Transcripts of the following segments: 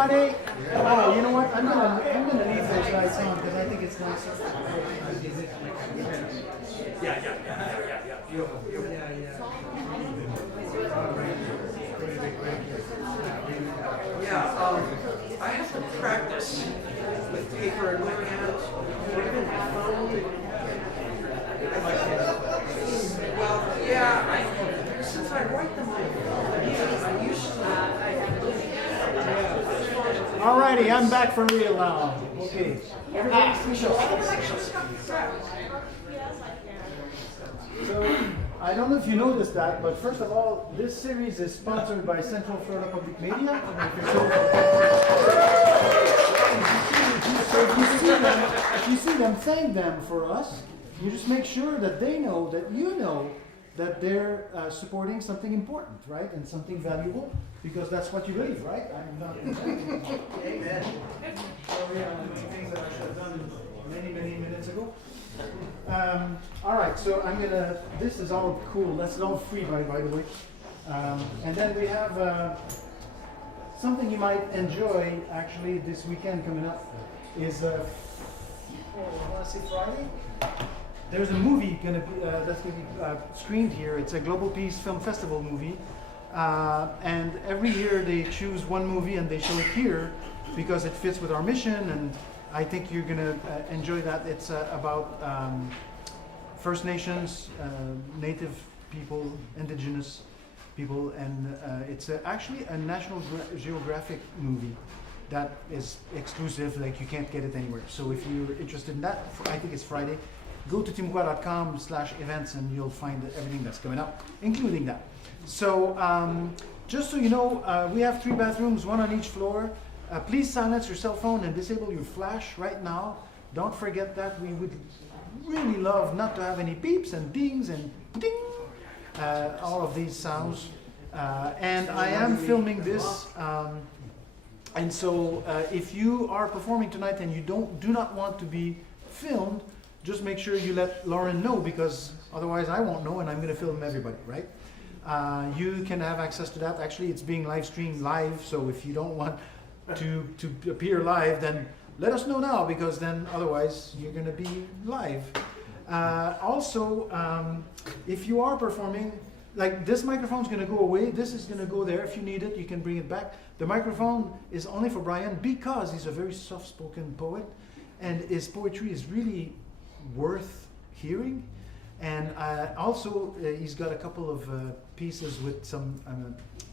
everybody. Oh, you know what? I'm gonna leave those lights on because I think it's nice. I have to practice with paper and my hands. Even my phone. Well, since I write them I'm used to Alrighty, I'm back for real now. Okay. So, I don't know if you noticed that, but first of all, this series is sponsored by Central Florida Public Media. So if you see them, thank them for us. You just make sure that they know that you know that they're supporting something important, right? And something valuable, because that's what you believe, right? I'm not. Amen. Sorry, I'm doing things that I should have done many minutes ago. All right, so this is all cool. That's all free, by the way. And then we have something you might enjoy, actually, this weekend coming up is, I want to say Friday? There's a movie that's going to be screened here. It's a Global Peace Film Festival movie. And every year they choose one movie and they show it here because it fits with our mission, and I think you're going to enjoy that. It's about First Nations, Native people, Indigenous people, and it's actually a National Geographic movie that is exclusive, like you can't get it anywhere. So if you're interested in that, I think it's Friday. Go to timquad.com/events and you'll find everything that's coming up, including that. So just so you know, we have 3 bathrooms, 1 on each floor. Please silence your cell phone and disable your flash right now. Don't forget that. We would really love not to have any beeps and dings and ding, all of these sounds. And I am filming this. And so if you are performing tonight and you do not want to be filmed, just make sure you let Lauren know, because otherwise I won't know and I'm going to film everybody, right? You can have access to that. Actually, it's being live streamed live, so if you don't want to appear live, then let us know now, because then otherwise you're going to be live. Also, if you are performing, like this microphone's going to go away, this is going to go there. If you need it, you can bring it back. The microphone is only for Brian because he's a very soft-spoken poet, and his poetry is really worth hearing. And also, he's got a couple of pieces with some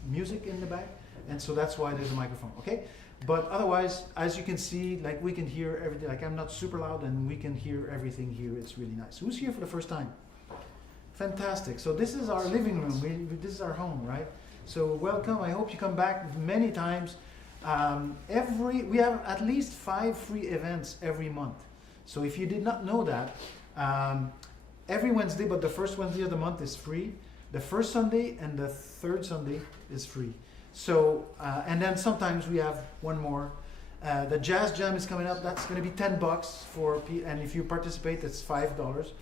music in the back, and so that's why there's a microphone, okay? But otherwise, as you can see, like we can hear everything. Like I'm not super loud, and we can hear everything here. It's really nice. Who's here for the first time? Fantastic. So this is our living room. This is our home, right? So welcome. I hope you come back many times. We have at least 5 free events every month. So if you did not know that, every Wednesday, but the first Wednesday of the month is free. The first Sunday and the third Sunday is free. So, and then sometimes we have one more. The Jazz Jam is coming up. That's going to be $10 and if you participate, it's $5.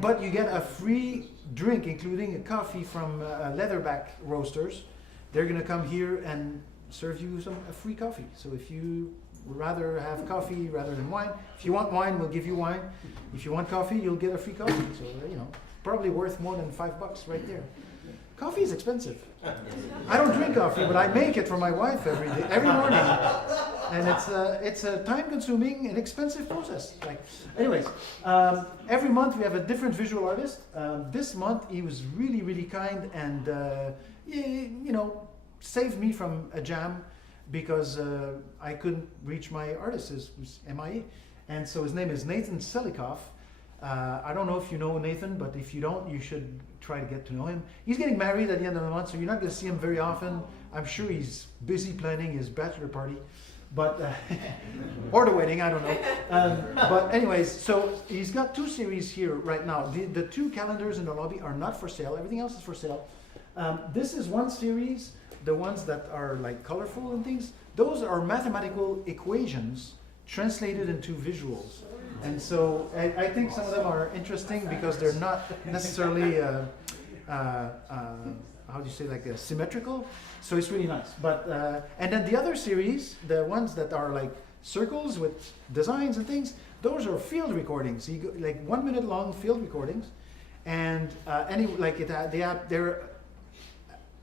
But you get a free drink, including a coffee from Leatherback Roasters. They're going to come here and serve you a free coffee. So if you would rather have coffee rather than wine, if you want wine, we'll give you wine. If you want coffee, you'll get a free coffee. So probably worth more than $5 right there. Coffee is expensive. I don't drink coffee, but I make it for my wife every morning, and it's a time-consuming and expensive process. Anyways, every month we have a different visual artist. This month he was really, really kind and saved me from a jam because I couldn't reach my artist. He was MIA, and so his name is Nathan Selikoff. I don't know if you know Nathan, but if you don't, you should try to get to know him. He's getting married at the end of the month, so you're not going to see him very often. I'm sure he's busy planning his bachelor party, but or the wedding, I don't know. But anyways, so he's got 2 series here right now. The 2 calendars in the lobby are not for sale. Everything else is for sale. This is one series. The ones that are like colorful and things, those are mathematical equations translated into visuals. And so I think some of them are interesting because they're not necessarily, how do you say, like symmetrical. So it's really nice. But and then the other series, the ones that are like circles with designs and things, those are field recordings. So you go, like 1 minute long field recordings, and they're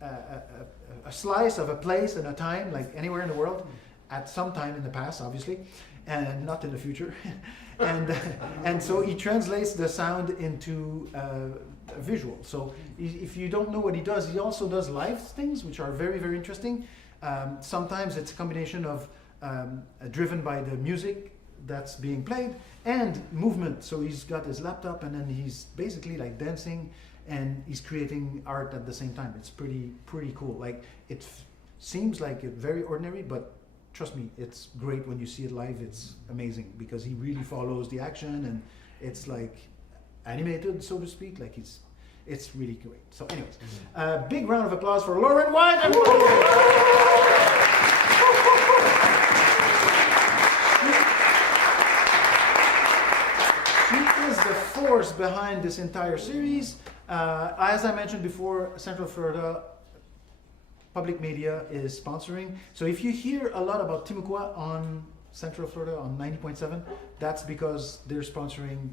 a slice of a place and a time, like anywhere in the world, at some time in the past, obviously, and not in the future. and so he translates the sound into visual. So if you don't know what he does, he also does live things, which are very, very interesting. Sometimes it's a combination of driven by the music that's being played and movement. So he's got his laptop and then he's basically like dancing and he's creating art at the same time. It's pretty cool. Like it seems like very ordinary, but trust me, it's great when you see it live. It's amazing because he really follows the action and it's like animated, so to speak. Like it's really great. So anyways, big round of applause for Lauren White, everybody. The force behind this entire series. As I mentioned before, Central Florida Public Media is sponsoring. So if you hear a lot about Timucua on Central Florida on 90.7, that's because they're sponsoring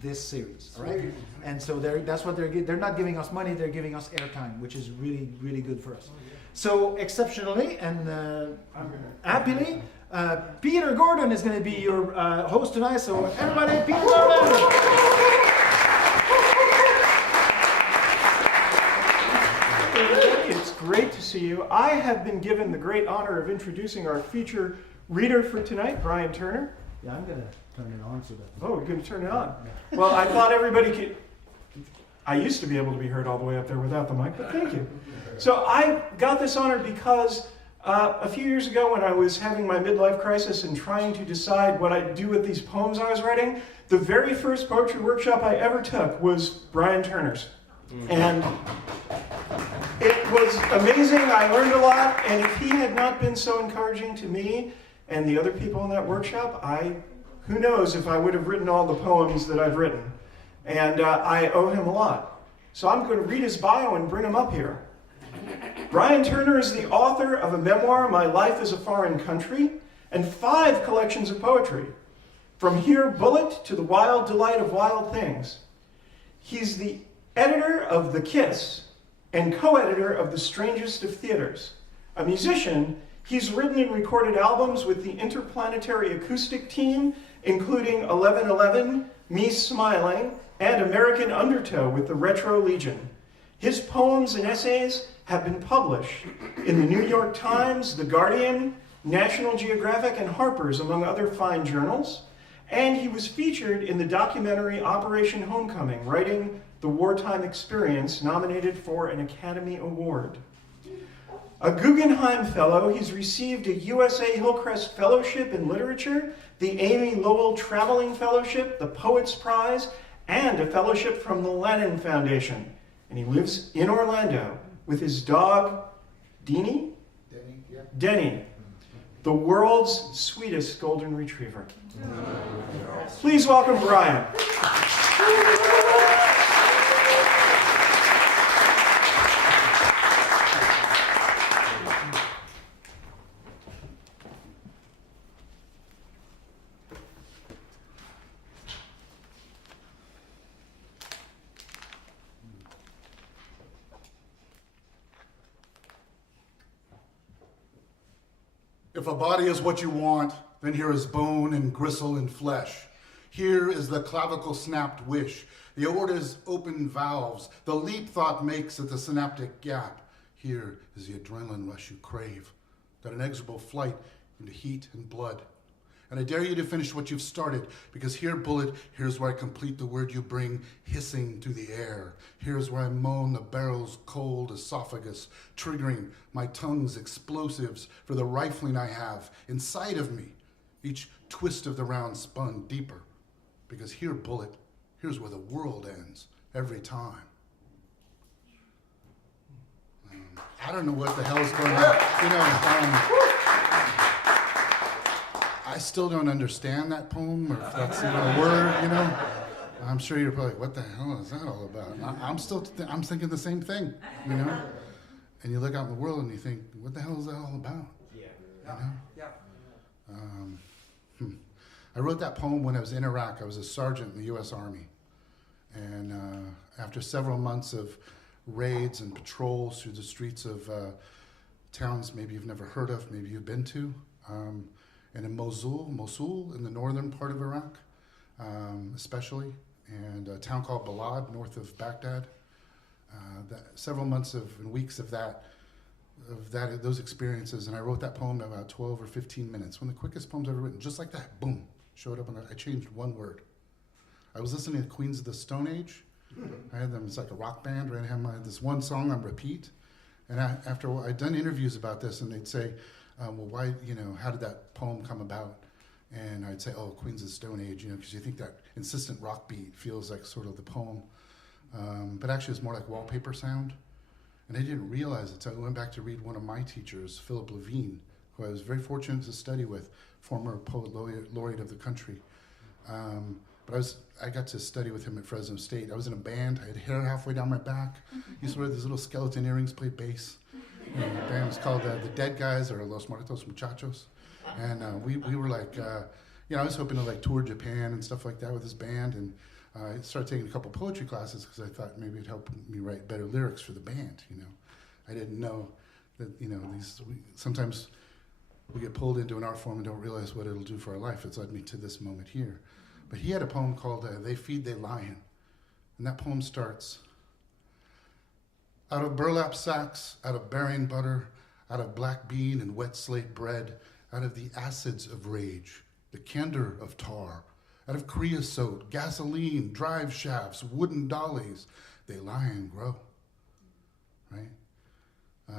this series, all right? And so that's what they're not giving us money, they're giving us airtime, which is really, really good for us. So exceptionally and happily, Peter Gordon is going to be your host tonight. So everybody, Peter Gordon! It's great to see you. I have been given the great honor of introducing our feature reader for tonight, Brian Turner. Yeah, I'm going to turn it on so that... Oh, you're going to turn it on. Well, I thought everybody could... I used to be able to be heard all the way up there without the mic, but thank you. So I got this honor because a few years ago when I was having my midlife crisis and trying to decide what I'd do with these poems I was writing, the very first poetry workshop I ever took was Brian Turner's. And it was amazing. I learned a lot, and if he had not been so encouraging to me and the other people in that workshop, who knows if I would have written all the poems that I've written. And I owe him a lot. So I'm going to read his bio and bring him up here. Brian Turner is the author of a memoir, My Life as a Foreign Country, and 5 collections of poetry, from Here Bullet to The Wild Delight of Wild Things. He's the editor of The Kiss and co-editor of The Strangest of Theaters. A musician, he's written and recorded albums with the Interplanetary Acoustic Team, including 1111, Me Smiling, and American Undertow with the Retro Legion. His poems and essays have been published in the New York Times, The Guardian, National Geographic, and Harper's, among other fine journals. And he was featured in the documentary Operation Homecoming, writing The Wartime Experience, nominated for an Academy Award. A Guggenheim Fellow, he's received a USA Hillcrest Fellowship in Literature, the Amy Lowell Traveling Fellowship, the Poets Prize, and a fellowship from the Lennon Foundation. And he lives in Orlando with his dog, Denny, the world's sweetest golden retriever. Please welcome Brian. If a body is what you want, then here is bone and gristle and flesh. Here is the clavicle snapped wish, the aorta's open valves, the leap thought makes at the synaptic gap. Here is the adrenaline rush you crave, that inexorable flight into heat and blood. And I dare you to finish what you've started, because here, bullet, here's where I complete the word you bring hissing through the air. Here's where I moan the barrel's cold esophagus, triggering my tongue's explosives for the rifling I have inside of me. Each twist of the round spun deeper, because here, bullet, here's where the world ends every time. I don't know what the hell is going on. I still don't understand that poem, or if that's even a word, I'm sure you're probably like, what the hell is that all about? I'm thinking the same thing, And you look out in the world and you think, what the hell is that all about? Yeah. You know? Yeah. I wrote that poem when I was in Iraq. I was a sergeant in the U.S. Army. And after several months of raids and patrols through the streets of towns maybe you've never heard of, maybe you've been to, and in Mosul in the northern part of Iraq, especially, and a town called Balad north of Baghdad. Several months and weeks of those experiences, and I wrote that poem in about 12 or 15 minutes. One of the quickest poems I've ever written, just like that, boom, showed up, and I changed one word. I was listening to Queens of the Stone Age. I had them, it's like a rock band, right? I had this one song on repeat. And after I'd done interviews about this, and they'd say, well, why, how did that poem come about? And I'd say, oh, Queens of the Stone Age, because you think that insistent rock beat feels like sort of the poem. But actually it's more like wallpaper sound. And I didn't realize it, so I went back to read one of my teachers, Philip Levine, who I was very fortunate to study with, former poet laureate of the country. But I got to study with him at Fresno State. I was in a band. I had hair halfway down my back. Used to wear these little skeleton earrings, played bass. And the band was called the Dead Guys, or Los Muertos Muchachos. And we were like, I was hoping to like tour Japan and stuff like that with this band. And I started taking a couple poetry classes because I thought maybe it'd help me write better lyrics for the band. I didn't know that sometimes we get pulled into an art form and don't realize what it'll do for our life. It's led me to this moment here. But he had a poem called They Feed They Lion. And that poem starts, out of burlap sacks, out of bearing butter, out of black bean and wet slate bread, out of the acids of rage, the candor of tar, out of creosote, gasoline, drive shafts, wooden dollies, they lie and grow, right?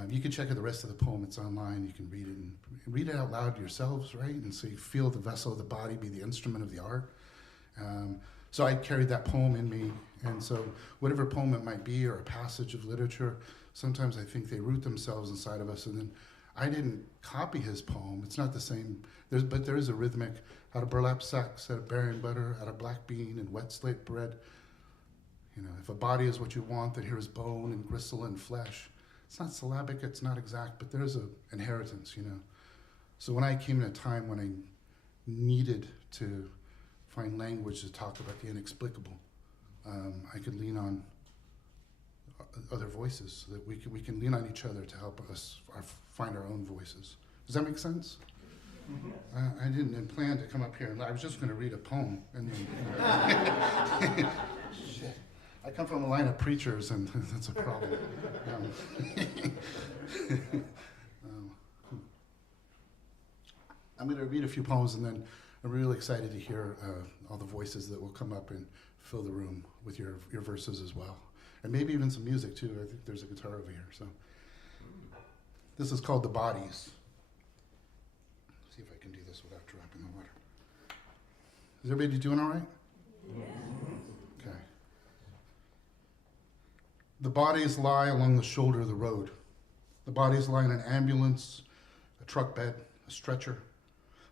You can check out the rest of the poem. It's online. You can read it and read it out loud yourselves, right? And so you feel the vessel of the body be the instrument of the art. So I carried that poem in me, and so whatever poem it might be or a passage of literature, sometimes I think they root themselves inside of us. And then I didn't copy his poem. It's not the same, but there is a rhythmic, out of burlap sacks, out of bearing butter, out of black bean and wet slate bread. If a body is what you want, then here is bone and gristle and flesh. It's not syllabic, it's not exact, but there's an inheritance, So when I came in a time when I needed to find language to talk about the inexplicable, I could lean on other voices, so that we can lean on each other to help us find our own voices. Does that make sense? Mm-hmm. I didn't plan to come up here, and I was just going to read a poem. And then, shit. I come from a line of preachers, and that's a problem. I'm going to read a few poems, and then I'm really excited to hear all the voices that will come up and fill the room with your verses as well. And maybe even some music, too. I think there's a guitar over here. So this is called The Bodies. Let's see if I can do this without dropping the water. Is everybody doing all right? Yeah. Okay. The bodies lie along the shoulder of the road. The bodies lie in an ambulance, a truck bed, a stretcher.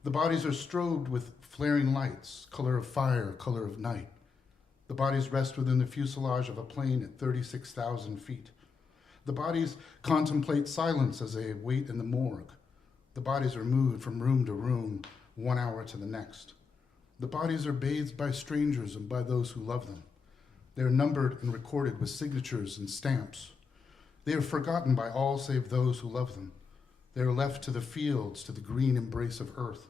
The bodies are strobed with flaring lights, color of fire, color of night. The bodies rest within the fuselage of a plane at 36,000 feet. The bodies contemplate silence as they wait in the morgue. The bodies are moved from room to room, 1 hour to the next. The bodies are bathed by strangers and by those who love them. They are numbered and recorded with signatures and stamps. They are forgotten by all save those who love them. They are left to the fields, to the green embrace of earth.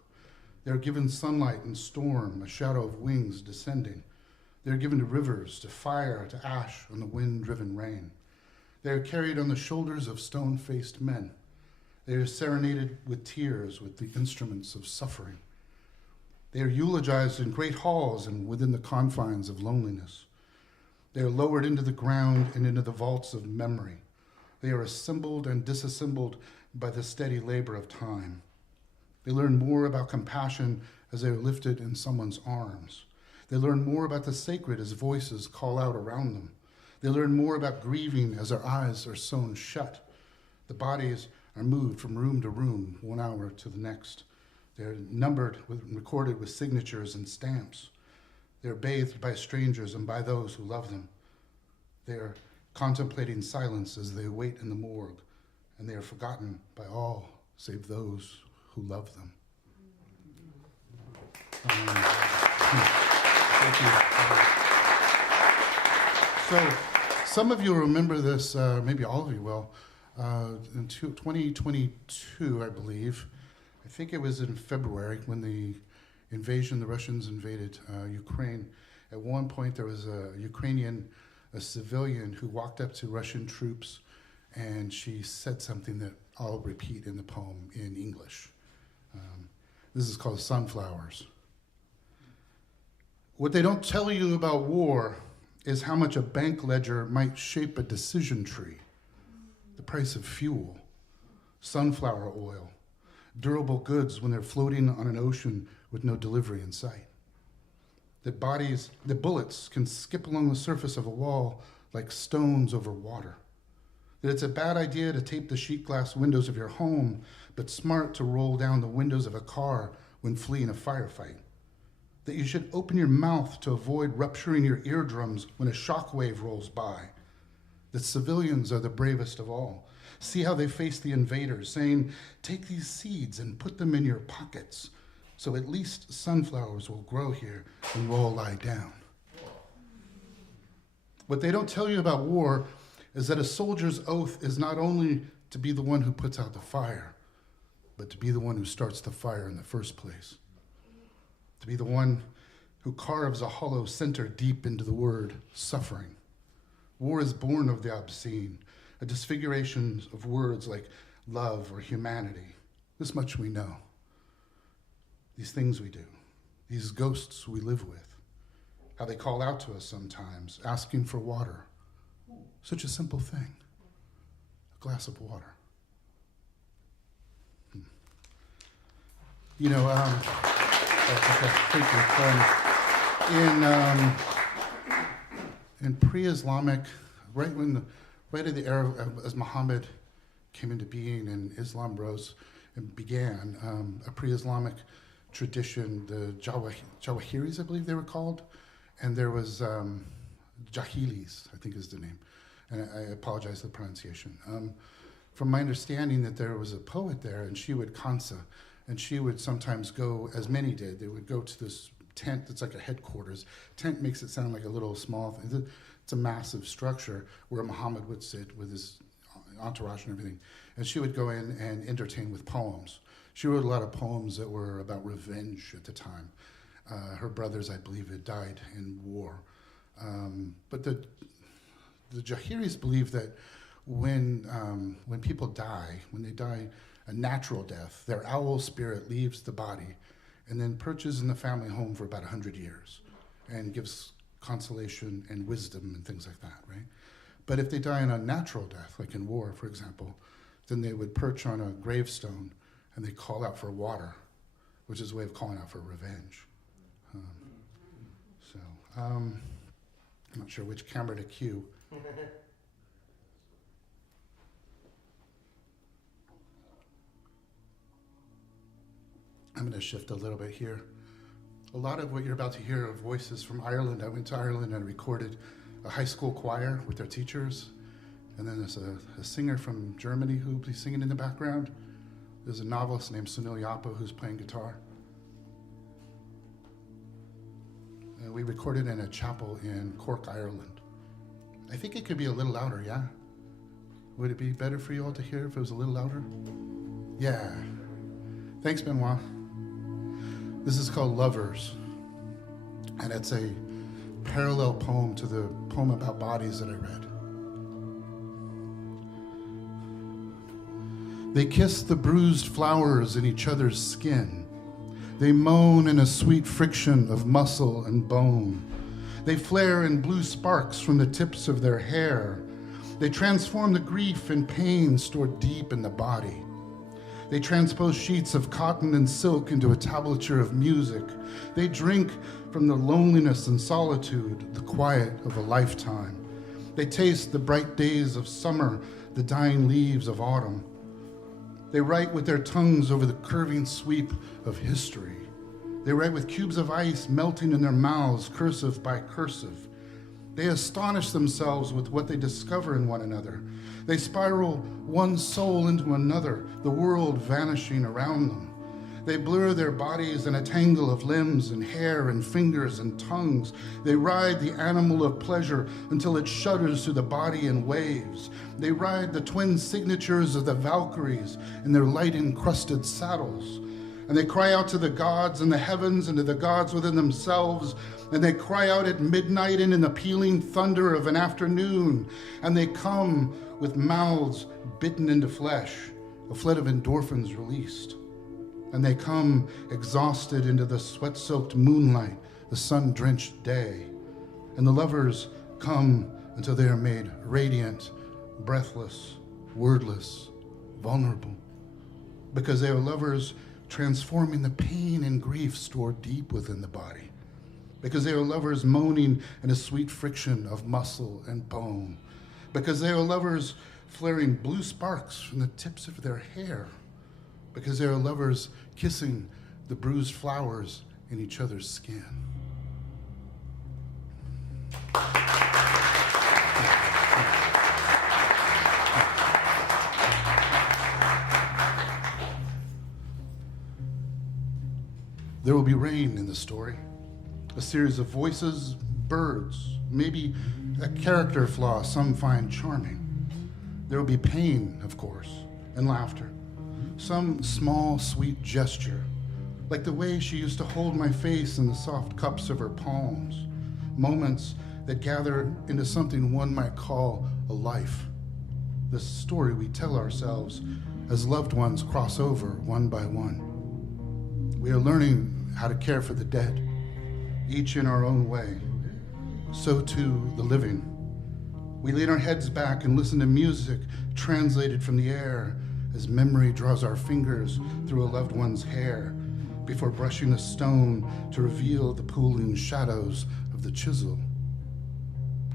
They are given sunlight and storm, a shadow of wings descending. They are given to rivers, to fire, to ash on the wind-driven rain. They are carried on the shoulders of stone-faced men. They are serenaded with tears, with the instruments of suffering. They are eulogized in great halls and within the confines of loneliness. They are lowered into the ground and into the vaults of memory. They are assembled and disassembled by the steady labor of time. They learn more about compassion as they are lifted in someone's arms. They learn more about the sacred as voices call out around them. They learn more about grieving as their eyes are sewn shut. The bodies are moved from room to room, 1 hour to the next. They are numbered and recorded with signatures and stamps. They are bathed by strangers and by those who love them. They are contemplating silence as they wait in the morgue. and they are forgotten by all save those who love them. Thank you. So, some of you remember this, maybe all of you will, in 2022, I believe. I think it was in February when the Russians invaded Ukraine. At one point, there was a civilian who walked up to Russian troops, and she said something that I'll repeat in the poem in English. This is called Sunflowers. What they don't tell you about war is how much a bank ledger might shape a decision tree. The price of fuel, sunflower oil, durable goods when they're floating on an ocean with no delivery in sight. That bullets can skip along the surface of a wall like stones over water. That it's a bad idea to tape the sheet glass windows of your home, but smart to roll down the windows of a car when fleeing a firefight. That you should open your mouth to avoid rupturing your eardrums when a shockwave rolls by. That civilians are the bravest of all. See how they face the invaders, saying, "Take these seeds and put them in your pockets, so at least sunflowers will grow here when you all lie down." What they don't tell you about war is that a soldier's oath is not only to be the one who puts out the fire, but to be the one who starts the fire in the first place. To be the one who carves a hollow center deep into the word suffering. War is born of the obscene, a disfiguration of words like love or humanity. This much we know. These things we do, these ghosts we live with, how they call out to us sometimes, asking for water. Such a simple thing, a glass of water. You know, okay, thank you. In pre-Islamic, right at the era as Muhammad came into being and Islam rose and began, a pre-Islamic tradition, the Jawahiris, I believe they were called, and there was Jahilis, I think is the name, and I apologize for the pronunciation. From my understanding that there was a poet there, and she would Kansa, and she would sometimes go, as many did, they would go to this tent that's like a headquarters. Tent makes it sound like a little small thing. It's a massive structure where Muhammad would sit with his entourage and everything. And she would go in and entertain with poems. She wrote a lot of poems that were about revenge at the time. Her brothers, I believe, had died in war. But the Jahiris believe that when people die, when they die a natural death, their owl spirit leaves the body and then perches in the family home for about 100 years and gives consolation and wisdom and things like that, right? But if they die an unnatural death, like in war, for example, then they would perch on a gravestone and they call out for water, which is a way of calling out for revenge. I'm not sure which camera to cue. I'm going to shift a little bit here. A lot of what you're about to hear are voices from Ireland. I went to Ireland and recorded a high school choir with their teachers. And then there's a singer from Germany who will be singing in the background. There's a novelist named Sunil Yapa who's playing guitar. And we recorded in a chapel in Cork, Ireland. I think it could be a little louder, yeah? Would it be better for you all to hear if it was a little louder? Yeah. Thanks, Benoit. This is called Lovers, and it's a parallel poem to the poem about bodies that I read. They kiss the bruised flowers in each other's skin. They moan in a sweet friction of muscle and bone. They flare in blue sparks from the tips of their hair. They transform the grief and pain stored deep in the body. They transpose sheets of cotton and silk into a tablature of music. They drink from the loneliness and solitude, the quiet of a lifetime. They taste the bright days of summer, the dying leaves of autumn. They write with their tongues over the curving sweep of history. They write with cubes of ice melting in their mouths, cursive by cursive. They astonish themselves with what they discover in one another. They spiral one soul into another, the world vanishing around them. They blur their bodies in a tangle of limbs and hair and fingers and tongues. They ride the animal of pleasure until it shudders through the body in waves. They ride the twin signatures of the Valkyries in their light-encrusted saddles. And they cry out to the gods in the heavens and to the gods within themselves. And they cry out at midnight and in the pealing thunder of an afternoon. And they come with mouths bitten into flesh, a flood of endorphins released. And they come exhausted into the sweat-soaked moonlight, the sun-drenched day. And the lovers come until they are made radiant, breathless, wordless, vulnerable. Because they are lovers transforming the pain and grief stored deep within the body. Because they are lovers moaning in a sweet friction of muscle and bone. Because they are lovers flaring blue sparks from the tips of their hair. Because they are lovers kissing the bruised flowers in each other's skin. There will be rain in the story, a series of voices, birds, maybe a character flaw some find charming. There will be pain, of course, and laughter. Some small, sweet gesture, like the way she used to hold my face in the soft cups of her palms. Moments that gather into something one might call a life. The story we tell ourselves as loved ones cross over one by one. We are learning how to care for the dead, each in our own way. So too the living. We lean our heads back and listen to music translated from the air as memory draws our fingers through a loved one's hair before brushing a stone to reveal the pooling shadows of the chisel.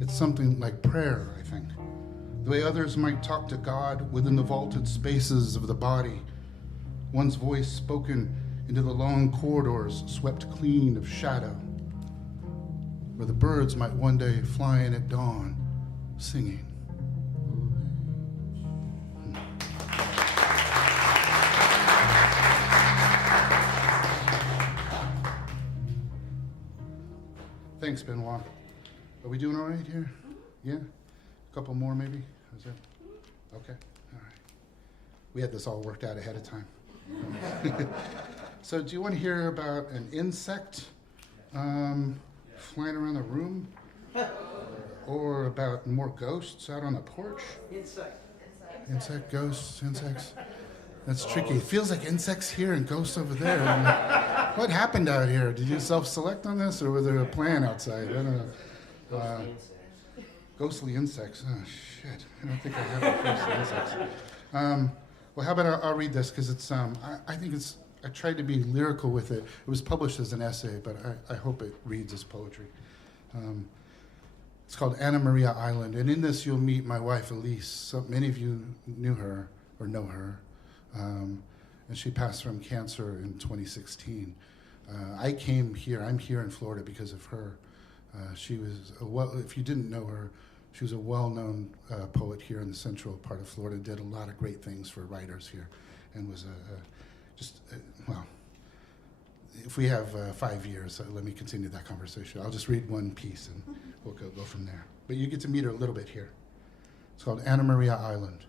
It's something like prayer, I think. The way others might talk to God within the vaulted spaces of the body. One's voice spoken into the long corridors swept clean of shadow. Where the birds might one day fly in at dawn, singing. Thanks, Benoit. Are we doing all right here? Yeah? A couple more, maybe? Is that okay? All right. We had this all worked out ahead of time. So, do you want to hear about an insect flying around the room? Or about more ghosts out on the porch? Insect, ghosts, insects. That's tricky. It feels like insects here and ghosts over there. What happened out here? Did you self-select on this, or was there a plan outside? I don't know. Ghostly insects. Oh, shit. I don't think I have a ghostly insects. Well, how about I'll read this, because it's, I think it's, I tried to be lyrical with it. It was published as an essay, but I hope it reads as poetry. It's called Anna Maria Island, and in this you'll meet my wife, Elise. So many of you knew her, or know her. And she passed from cancer in 2016. I came here, I'm here in Florida because of her. She was, if you didn't know her, she was a well-known poet here in the central part of Florida, did a lot of great things for writers here, and was well, if we have 5 years, let me continue that conversation. I'll just read one piece and we'll go from there. But you get to meet her a little bit here. It's called Anna Maria Island.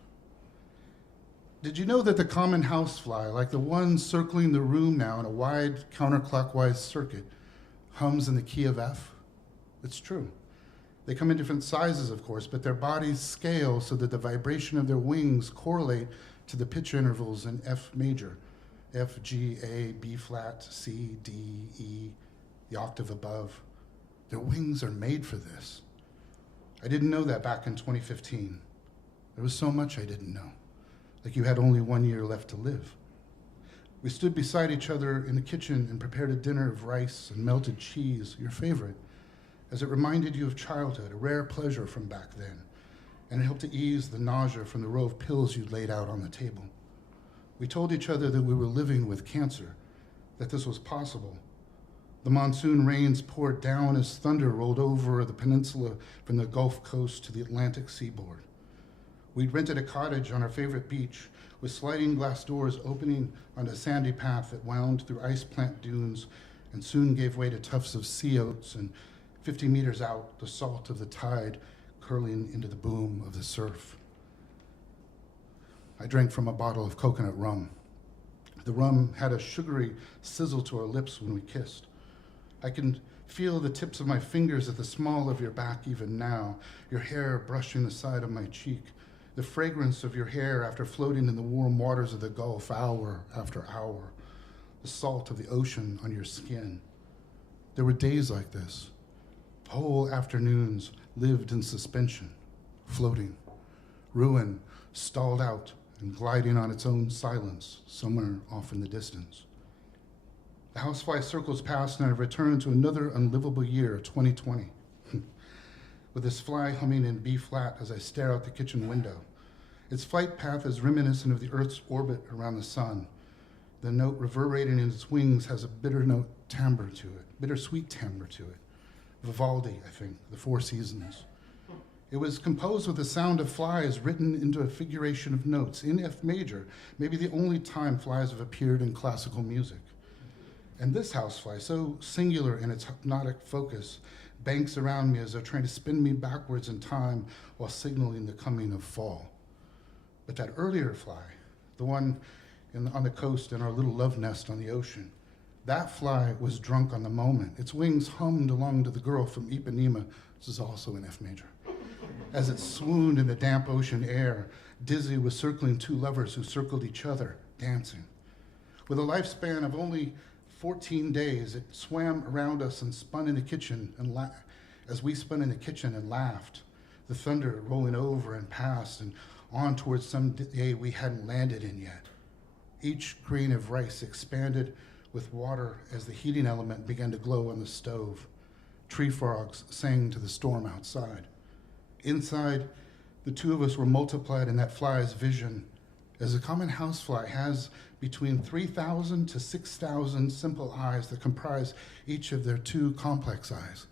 Did you know that the common housefly, like the one circling the room now in a wide counterclockwise circuit, hums in the key of F? It's true. They come in different sizes, of course, but their bodies scale so that the vibration of their wings correlate to the pitch intervals in F major, F, G, A, B flat, C, D, E, the octave above. Their wings are made for this. I didn't know that back in 2015. There was so much I didn't know. Like you had only 1 year left to live. We stood beside each other in the kitchen and prepared a dinner of rice and melted cheese, your favorite, as it reminded you of childhood, a rare pleasure from back then, and it helped to ease the nausea from the row of pills you'd laid out on the table. We told each other that we were living with cancer, that this was possible, The monsoon rains poured down as thunder rolled over the peninsula from the Gulf Coast to the Atlantic seaboard. We'd rented a cottage on our favorite beach with sliding glass doors opening on a sandy path that wound through ice plant dunes and soon gave way to tufts of sea oats, and 50 meters out, the salt of the tide curling into the boom of the surf. I drank from a bottle of coconut rum. The rum had a sugary sizzle to our lips when we kissed. I can feel the tips of my fingers at the small of your back even now, your hair brushing the side of my cheek, the fragrance of your hair after floating in the warm waters of the Gulf hour after hour, the salt of the ocean on your skin. There were days like this. Whole afternoons lived in suspension, floating. Ruin stalled out and gliding on its own silence somewhere off in the distance. The housefly circles past and I return to another unlivable year, 2020. With this fly humming in B flat as I stare out the kitchen window. Its flight path is reminiscent of the Earth's orbit around the sun. The note reverberating in its wings has a bittersweet timbre to it. Vivaldi, I think, the Four Seasons. It was composed with the sound of flies written into a figuration of notes in F major, maybe the only time flies have appeared in classical music. And this housefly, so singular in its hypnotic focus, banks around me as though trying to spin me backwards in time while signaling the coming of fall. But that earlier fly, the one on the coast in our little love nest on the ocean, that fly was drunk on the moment. Its wings hummed along to the girl from Ipanema, this is also in F major. As it swooned in the damp ocean air, dizzy with circling two lovers who circled each other, dancing. With a lifespan of only 14 days, it swam around us and spun in the kitchen, and as we spun in the kitchen and laughed, the thunder rolling over and past and on towards some day we hadn't landed in yet. Each grain of rice expanded with water as the heating element began to glow on the stove. Tree frogs sang to the storm outside. Inside, the two of us were multiplied in that fly's vision, as a common housefly has between 3,000 to 6,000 simple eyes that comprise each of their two complex eyes.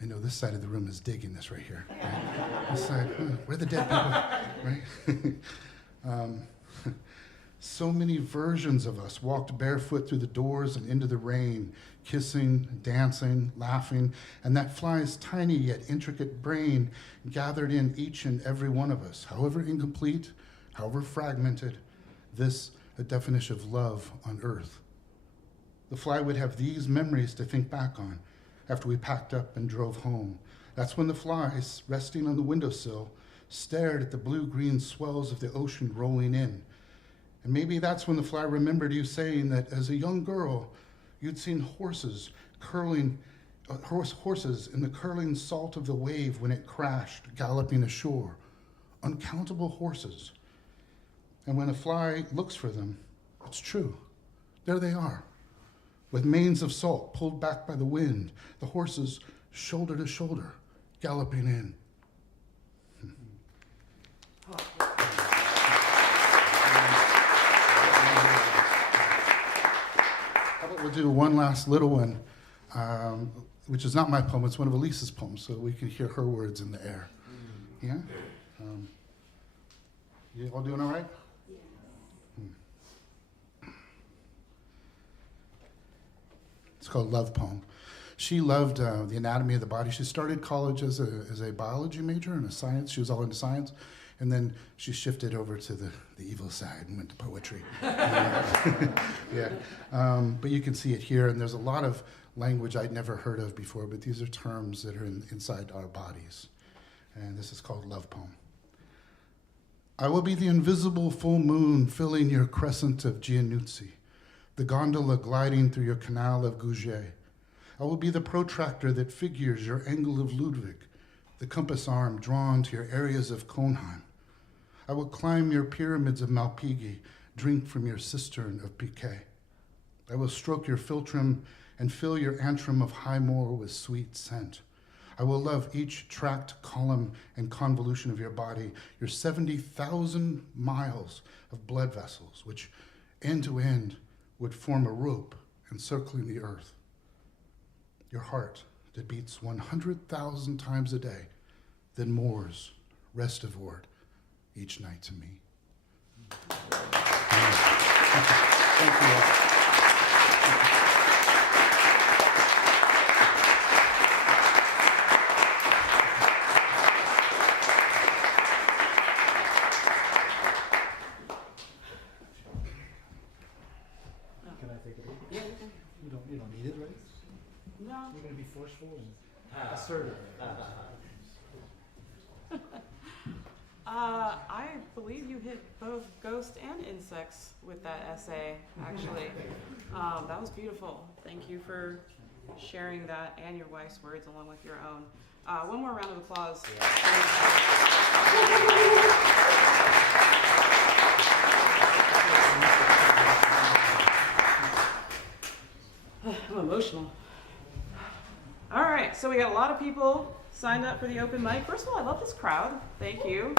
I know this side of the room is digging this right here. Right? This side, where are the dead people, right? So many versions of us walked barefoot through the doors and into the rain, kissing, dancing, laughing, and that fly's tiny yet intricate brain gathered in each and every one of us, however incomplete, however fragmented, this a definition of love on earth. The fly would have these memories to think back on after we packed up and drove home. That's when the flies, resting on the windowsill, stared at the blue-green swells of the ocean rolling in. And maybe that's when the fly remembered you saying that as a young girl, you'd seen horses in the curling salt of the wave when it crashed, galloping ashore. Uncountable horses. And when a fly looks for them, it's true. There they are, with manes of salt pulled back by the wind, the horses shoulder to shoulder, galloping in. We'll do one last little one, which is not my poem, it's one of Elise's poems, so we can hear her words in the air. Yeah? You all doing all right? It's called Love Poem. She loved the anatomy of the body. She started college as a biology major and a science. She was all into science. And then she shifted over to the evil side and went to poetry. Yeah. But you can see it here, and there's a lot of language I'd never heard of before, but these are terms that are inside our bodies. And this is called Love Poem. I will be the invisible full moon filling your crescent of Giannuzzi, the gondola gliding through your canal of Gouget. I will be the protractor that figures your angle of Ludwig, the compass arm drawn to your areas of Cohnheim. I will climb your pyramids of Malpighi, drink from your cistern of Piquet. I will stroke your philtrum and fill your antrim of Highmore with sweet scent. I will love each tracked column and convolution of your body, your 70,000 miles of blood vessels, which end to end would form a rope encircling the earth. your heart that beats 100,000 times a day, then more's restored each night to me. Thank you all. Can I take it? Yeah. You don't need it, right? No. You're gonna be forceful and assertive. I believe you hit both ghost and insects with that essay, actually. That was beautiful. Thank you for sharing that and your wife's words along with your own. One more round of applause. I'm emotional. All right, so we got a lot of people signed up for the open mic. First of all, I love this crowd. Thank you.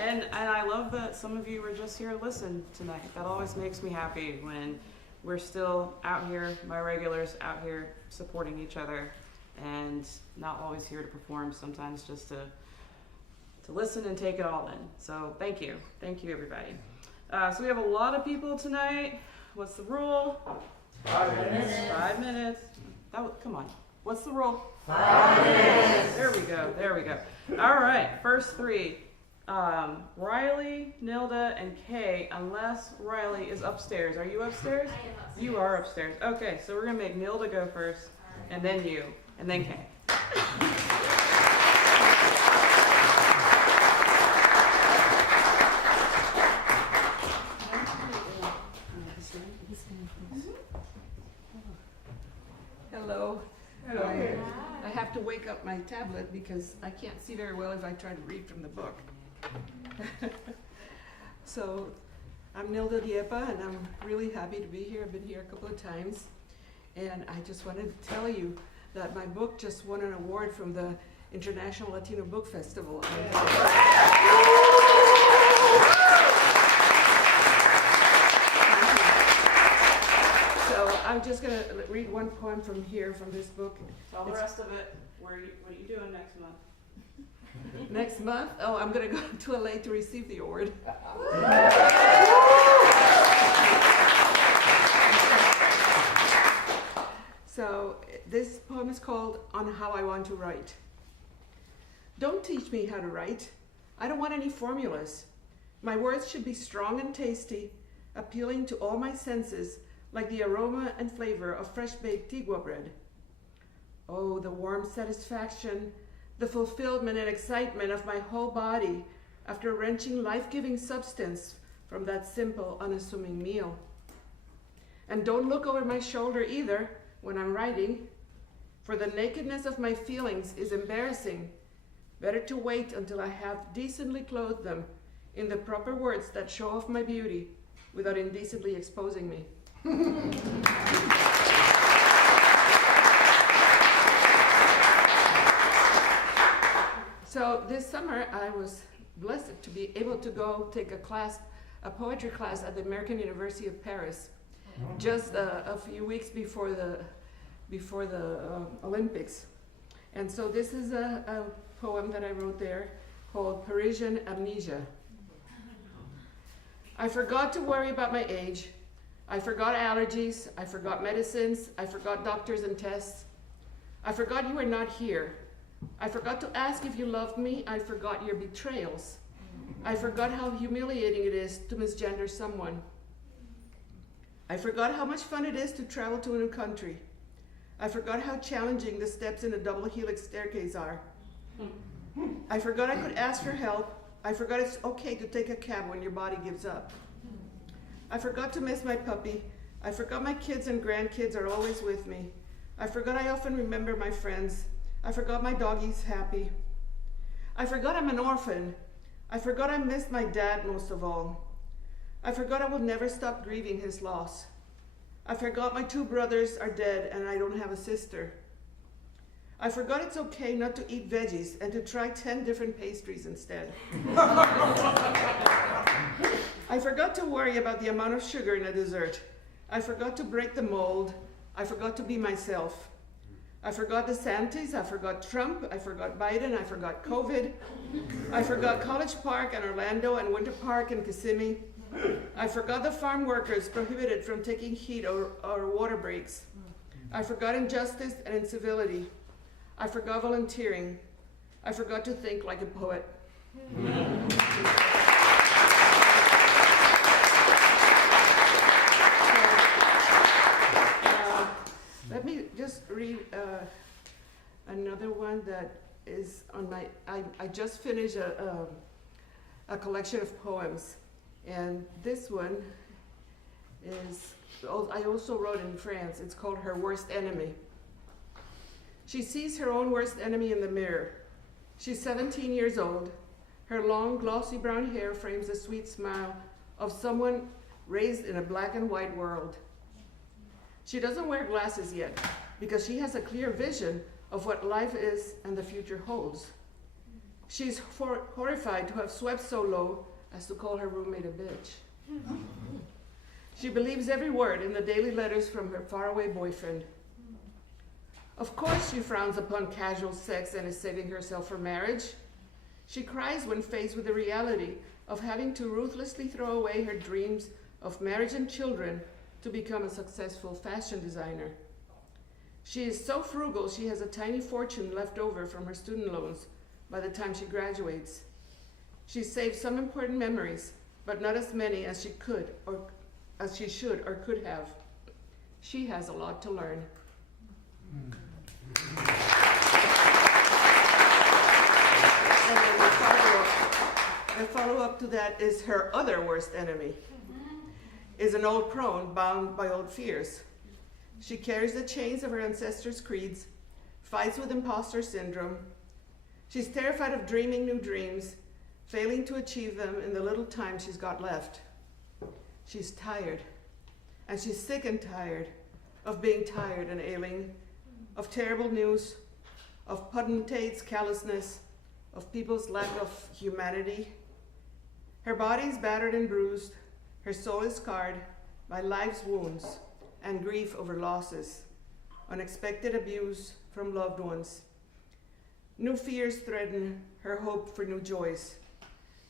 And I love that some of you were just here to listen tonight. That always makes me happy when we're still out here, my regulars out here supporting each other and not always here to perform, sometimes just to listen and take it all in. So thank you. Thank you, everybody. So we have a lot of people tonight. What's the rule? 5 minutes. 5 minutes. Come on. What's the rule? 5 minutes. There we go. There we go. All right. First three. Riley, Nilda, and Kay, unless Riley is upstairs. Are you upstairs? I am upstairs. You are upstairs. Okay, so we're going to make Nilda go first, and then you, and then Kay. Hello. Hello. I have to wake up my tablet because I can't see very well if I try to read from the book. So, I'm Nilda Diepa, and I'm really happy to be here. I've been here a couple of times. And I just wanted to tell you that my book just won an award from the International Latino Book Festival. So I'm just going to read one poem from here, from this book. Tell the rest of it. What are you doing next month? Next month? Oh, I'm going to go to LA to receive the award. So this poem is called On How I Want to Write. Don't teach me how to write. I don't want any formulas. My words should be strong and tasty, appealing to all my senses, like the aroma and flavor of fresh-baked tigua bread. Oh, the warm satisfaction, the fulfillment and excitement of my whole body after wrenching life-giving substance from that simple, unassuming meal. And don't look over my shoulder either when I'm writing, for the nakedness of my feelings is embarrassing. Better to wait until I have decently clothed them in the proper words that show off my beauty without indecently exposing me. So this summer I was blessed to be able to go take a poetry class at the American University of Paris, just a few weeks before the Olympics. And so this is a poem that I wrote there called Parisian Amnesia. I forgot to worry about my age. I forgot allergies. I forgot medicines. I forgot doctors and tests. I forgot you were not here. I forgot to ask if you loved me. I forgot your betrayals. I forgot how humiliating it is to misgender someone. I forgot how much fun it is to travel to a new country. I forgot how challenging the steps in a double helix staircase are. I forgot I could ask for help. I forgot it's okay to take a cab when your body gives up. I forgot to miss my puppy. I forgot my kids and grandkids are always with me. I forgot I often remember my friends. I forgot my doggy's happy. I forgot I'm an orphan. I forgot I missed my dad most of all. I forgot I will never stop grieving his loss. I forgot my 2 brothers are dead and I don't have a sister. I forgot it's okay not to eat veggies and to try 10 different pastries instead. I forgot to worry about the amount of sugar in a dessert. I forgot to break the mold. I forgot to be myself. I forgot DeSantis, I forgot Trump, I forgot Biden, I forgot COVID. I forgot College Park and Orlando and Winter Park and Kissimmee. I forgot the farm workers prohibited from taking heat or water breaks. I forgot injustice and incivility. I forgot volunteering. I forgot to think like a poet. Let me just read another one that is on my, I just finished a collection of poems, and this one is, I also wrote in France. It's called Her Worst Enemy. She sees her own worst enemy in the mirror. She's 17 years old. Her long, glossy brown hair frames the sweet smile of someone raised in a black and white world. She doesn't wear glasses yet because she has a clear vision of what life is and the future holds. She's horrified to have swept so low as to call her roommate a bitch. She believes every word in the daily letters from her faraway boyfriend. Of course she frowns upon casual sex and is saving herself for marriage. She cries when faced with the reality of having to ruthlessly throw away her dreams of marriage and children to become a successful fashion designer. She is so frugal she has a tiny fortune left over from her student loans by the time she graduates. She saved some important memories, but not as many as she could or as she should or could have. She has a lot to learn. And then the follow-up to that is her other worst enemy, is an old crone bound by old fears. She carries the chains of her ancestors' creeds, fights with imposter syndrome. She's terrified of dreaming new dreams, failing to achieve them in the little time she's got left. She's tired, and she's sick and tired of being tired and ailing, of terrible news, of potentates' callousness, of people's lack of humanity. Her body's battered and bruised, her soul is scarred by life's wounds and grief over losses, unexpected abuse from loved ones. New fears threaten her hope for new joys.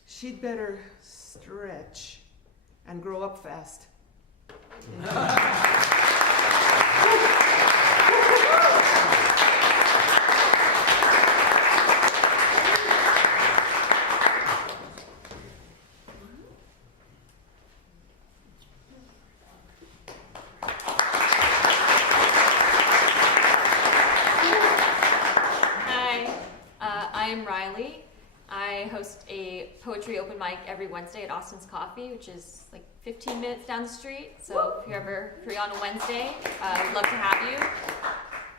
She'd better stretch and grow up fast. I'm Riley. I host a poetry open mic every Wednesday at Austin's Coffee, which is like 15 minutes down the street. So if you're ever free on a Wednesday, I'd love to have you.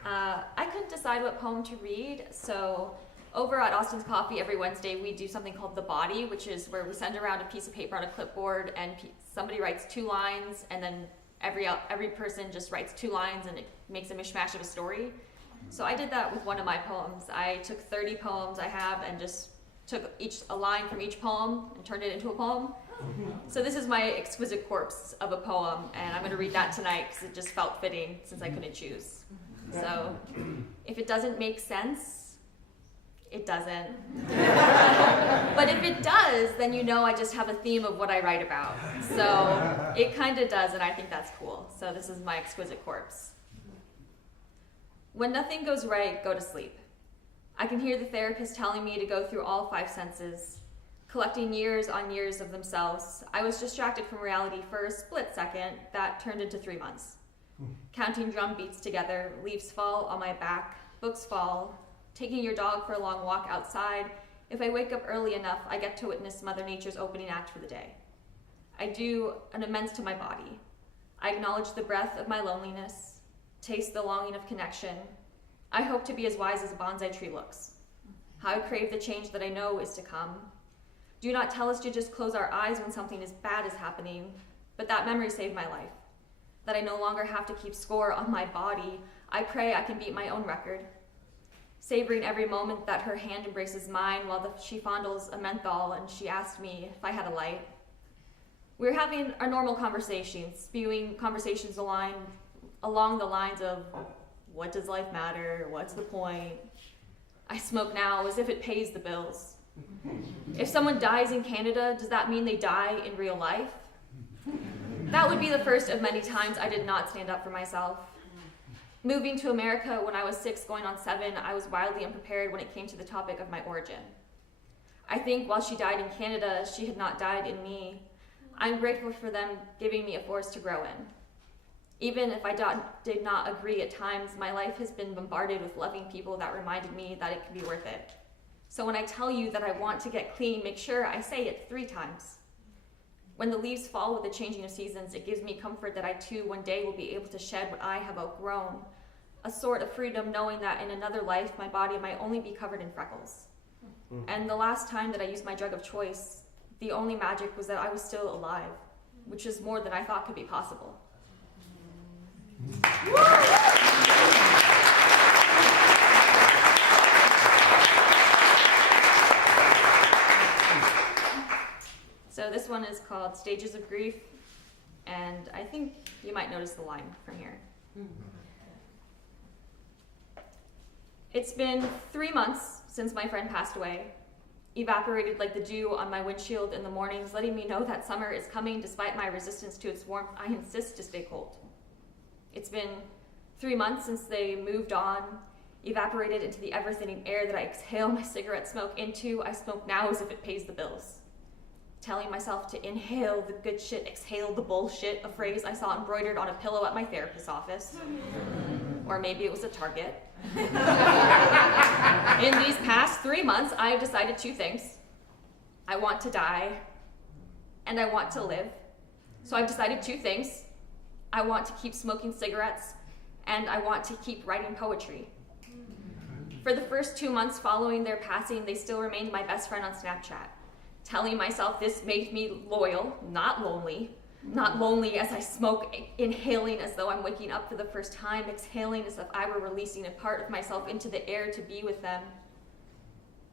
I couldn't decide what poem to read, so over at Austin's Coffee every Wednesday we do something called The Body, which is where we send around a piece of paper on a clipboard and somebody writes 2 lines, and then every person just writes 2 lines and it makes a mishmash of a story. So I did that with one of my poems. I took 30 poems I have and just took a line from each poem and turned it into a poem. So this is my exquisite corpse of a poem, and I'm going to read that tonight because it just felt fitting since I couldn't choose. So if it doesn't make sense, it doesn't. But if it does, then you know I just have a theme of what I write about. So it kind of does, and I think that's cool. So this is my exquisite corpse. When nothing goes right, go to sleep. I can hear the therapist telling me to go through all 5 senses, collecting years on years of themselves. I was distracted from reality for a split second that turned into 3 months. Counting drum beats together, leaves fall on my back, books fall, taking your dog for a long walk outside. If I wake up early enough, I get to witness Mother Nature's opening act for the day. I do an amends to my body. I acknowledge the breath of my loneliness, taste the longing of connection. I hope to be as wise as a bonsai tree looks. How I crave the change that I know is to come. Do not tell us to just close our eyes when something as bad is happening, but that memory saved my life. That I no longer have to keep score on my body. I pray I can beat my own record. savoring every moment that her hand embraces mine while she fondles a menthol and she asked me if I had a light. We were having our normal conversations, spewing conversations along the lines of, what does life matter? What's the point? I smoke now as if it pays the bills. If someone dies in Canada, does that mean they die in real life? That would be the first of many times I did not stand up for myself. Moving to America when I was 6 going on 7, I was wildly unprepared when it came to the topic of my origin. I think while she died in Canada, she had not died in me. I'm grateful for them giving me a force to grow in. Even if I did not agree at times, my life has been bombarded with loving people that reminded me that it could be worth it. So when I tell you that I want to get clean, make sure I say it 3 times. When the leaves fall with the changing of seasons, it gives me comfort that I too one day will be able to shed what I have outgrown. A sort of freedom knowing that in another life, my body might only be covered in freckles. And the last time that I used my drug of choice, the only magic was that I was still alive, which is more than I thought could be possible. So this one is called Stages of Grief, and I think you might notice the line from here. It's been 3 months since my friend passed away, evaporated like the dew on my windshield in the mornings, letting me know that summer is coming despite my resistance to its warmth. I insist to stay cold. It's been 3 months since they moved on, evaporated into the ever-thinning air that I exhale my cigarette smoke into. I smoke now as if it pays the bills. Telling myself to inhale the good shit, exhale the bullshit, a phrase I saw embroidered on a pillow at my therapist's office. Or maybe it was a Target. In these past 3 months, I have decided 2 things. I want to die, and I want to live. So I've decided 2 things. I want to keep smoking cigarettes, and I want to keep writing poetry. For the first 2 months following their passing, they still remained my best friend on Snapchat. Telling myself this made me loyal, not lonely. Not lonely as I smoke, inhaling as though I'm waking up for the first time, exhaling as if I were releasing a part of myself into the air to be with them.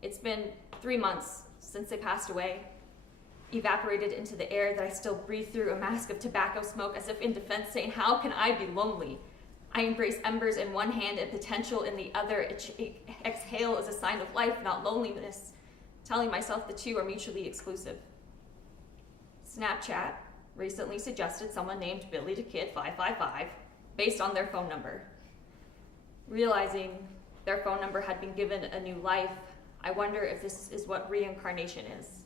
It's been 3 months since they passed away, evaporated into the air that I still breathe through, a mask of tobacco smoke as if in defense, saying, how can I be lonely? I embrace embers in one hand and potential in the other. Exhale is a sign of life, not loneliness. Telling myself the 2 are mutually exclusive. Snapchat recently suggested someone named Billy the Kid 555 based on their phone number. Realizing their phone number had been given a new life, I wonder if this is what reincarnation is.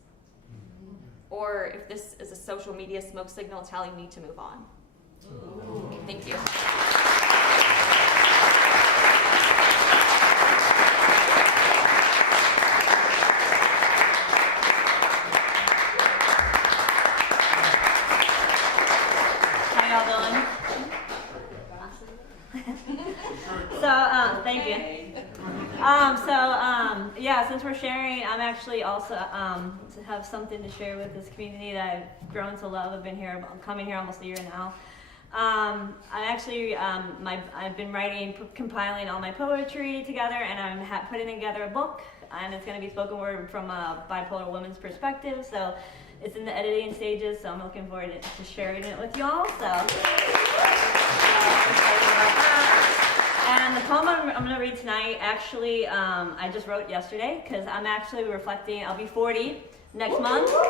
Or if this is a social media smoke signal telling me to move on. Thank you. Thank you. Yeah, since we're sharing, I'm actually also to have something to share with this community that I've grown to love. I'm coming here almost a year now. I've been compiling all my poetry together, and I'm putting together a book, and it's going to be spoken word from a bipolar woman's perspective. So it's in the editing stages, so I'm looking forward to sharing it with y'all. So I'm excited about that. And the poem I'm going to read tonight, actually, I just wrote yesterday because I'm actually reflecting. I'll be 40 next month. So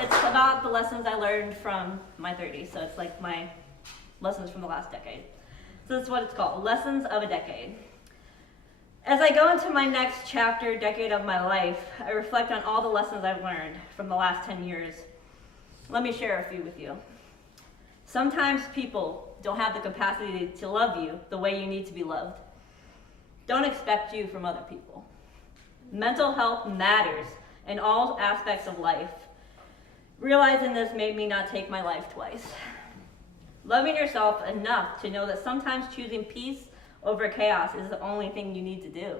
it's about the lessons I learned from my 30s. So it's like my lessons from the last decade. So that's what it's called, Lessons of a Decade. As I go into my next decade of my life, I reflect on all the lessons I've learned from the last 10 years. Let me share a few with you. Sometimes people don't have the capacity to love you the way you need to be loved. Don't expect you from other people. Mental health matters in all aspects of life. Realizing this made me not take my life twice. Loving yourself enough to know that sometimes choosing peace over chaos is the only thing you need to do.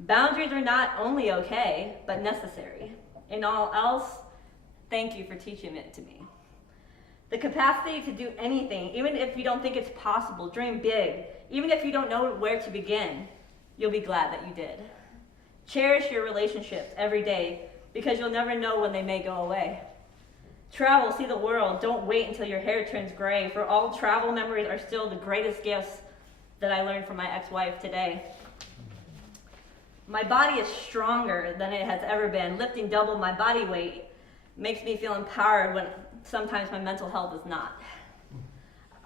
Boundaries are not only okay, but necessary. In all else, thank you for teaching it to me. The capacity to do anything, even if you don't think it's possible, dream big. Even if you don't know where to begin, you'll be glad that you did. Cherish your relationships every day because you'll never know when they may go away. Travel, see the world. Don't wait until your hair turns gray, for all travel memories are still the greatest gifts that I learned from my ex-wife today. My body is stronger than it has ever been. Lifting double my body weight makes me feel empowered when sometimes my mental health is not.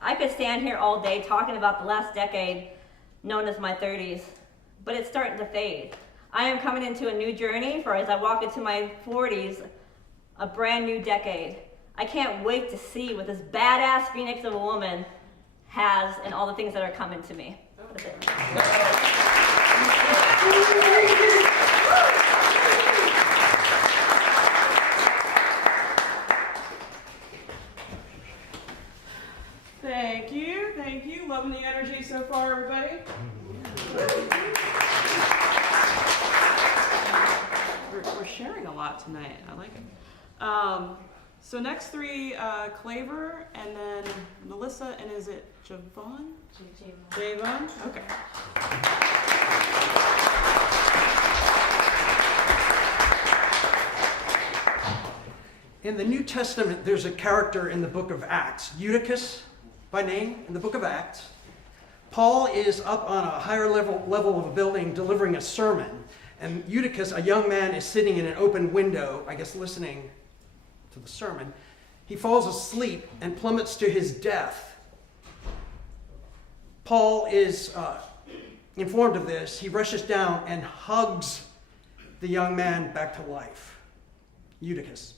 I could stand here all day talking about the last decade known as my 30s, but it's starting to fade. I am coming into a new journey for as I walk into my 40s, a brand new decade. I can't wait to see what this badass phoenix of a woman has and all the things that are coming to me. That's it. Thank you, thank you. Loving the energy so far, everybody. We're sharing a lot tonight. I like it. So next three, Claver, and then Melissa, and is it Javon? Javon. Okay. In the New Testament, there's a character in the book of Acts, Eutychus by name, in the book of Acts. Paul is up on a higher level of a building delivering a sermon, and Eutychus, a young man, is sitting in an open window, I guess listening to the sermon. He falls asleep and plummets to his death. Paul is informed of this. He rushes down and hugs the young man back to life. Eutychus.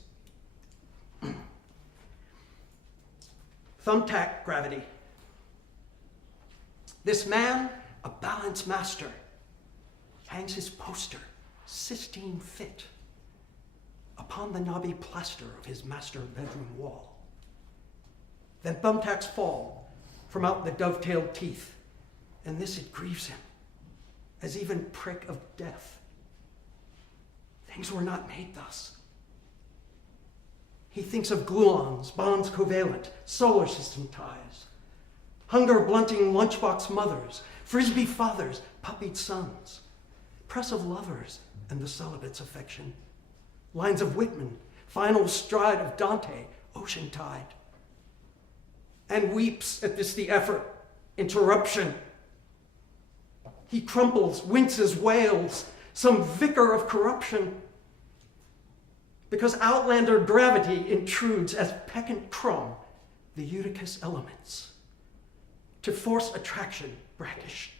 Thumbtack gravity. This man, a balance master, hangs his poster, Sistine Fit, upon the knobby plaster of his master bedroom wall. Then thumbtacks fall from out the dovetailed teeth, and this it grieves him, as even prick of death. Things were not made thus. He thinks of gluons, bonds covalent, solar system ties, hunger-blunting lunchbox mothers, frisbee fathers, puppied sons, press of lovers, and the celibate's affection, lines of Whitman, final stride of Dante, ocean tide, and weeps at this the effort, interruption. He crumples, winces, wails, some vicar of corruption, because outlander gravity intrudes as peccant crumb the Eutychus elements to force attraction brackish.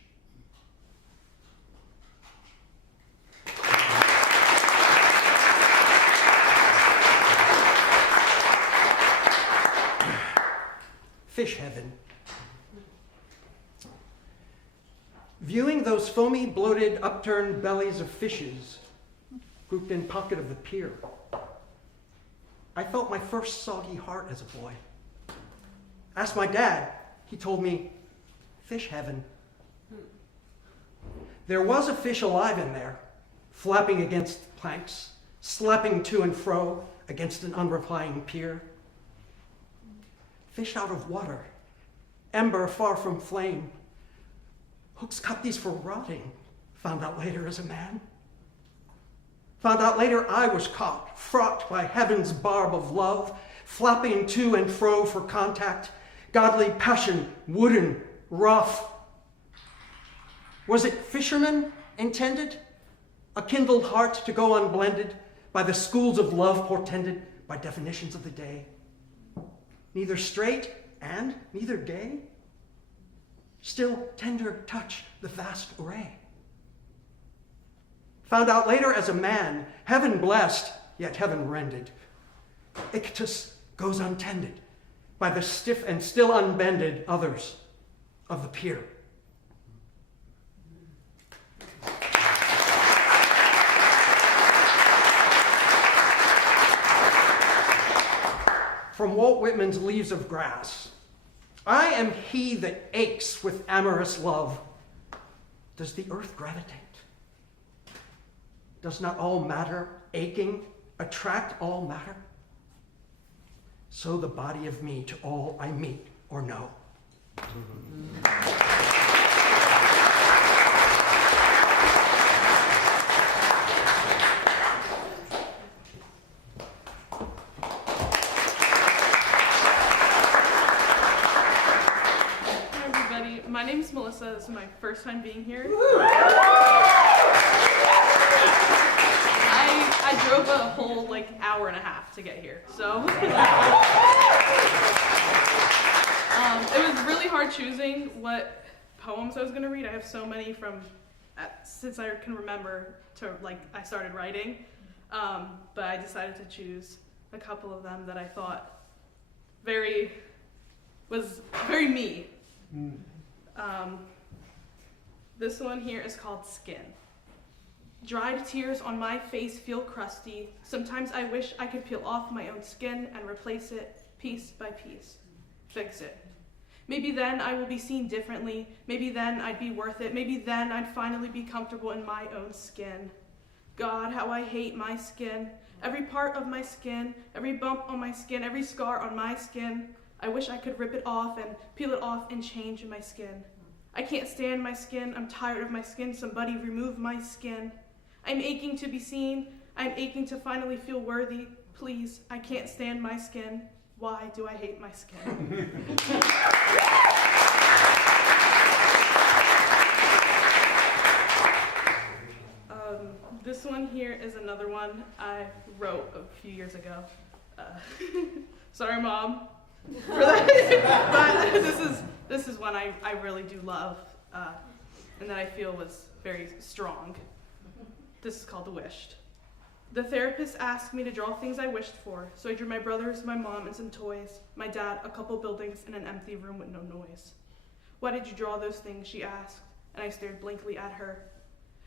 Fish heaven. Viewing those foamy, bloated, upturned bellies of fishes grouped in pocket of the pier, I felt my first soggy heart as a boy. Asked my dad, he told me, fish heaven. There was a fish alive in there, flapping against planks, slapping to and fro against an unreplying pier. Fish out of water, ember far from flame. Hooks cut these for rotting, found out later as a man. Found out later I was caught, fraught by heaven's barb of love, flapping to and fro for contact, godly passion, wooden, rough. Was it fisherman intended? A kindled heart to go unblended by the schools of love portended by definitions of the day. Neither straight and neither gay. Still tender touch the vast array. Found out later as a man, heaven blessed, yet heaven rended. Ictus goes untended by the stiff and still unbended others of the pier. From Walt Whitman's Leaves of Grass, I am he that aches with amorous love. Does the earth gravitate? Does not all matter, aching, attract all matter? So the body of me to all I meet or know. first time being here. I drove a whole hour and a half to get here, so it was really hard choosing what poems I was gonna read. I have so many since I can remember to I started writing, but I decided to choose a couple of them that I thought was very me. This one here is called Skin. Dried tears on my face feel crusty. Sometimes I wish I could peel off my own skin and replace it piece by piece. Fix it. Maybe then I will be seen differently. Maybe then I'd be worth it. Maybe then I'd finally be comfortable in my own skin. God, how I hate my skin. Every part of my skin, every bump on my skin, every scar on my skin. I wish I could rip it off and peel it off and change my skin. I can't stand my skin. I'm tired of my skin. Somebody remove my skin. I'm aching to be seen. I'm aching to finally feel worthy. Please, I can't stand my skin. Why do I hate my skin? This one here is another one I wrote a few years ago. Sorry, Mom, for that. But this is one I really do love, and that I feel was very strong. This is called The Wished. The therapist asked me to draw things I wished for, so I drew my brothers, my mom, and some toys, my dad, a couple buildings, and an empty room with no noise. Why did you draw those things, she asked, and I stared blankly at her.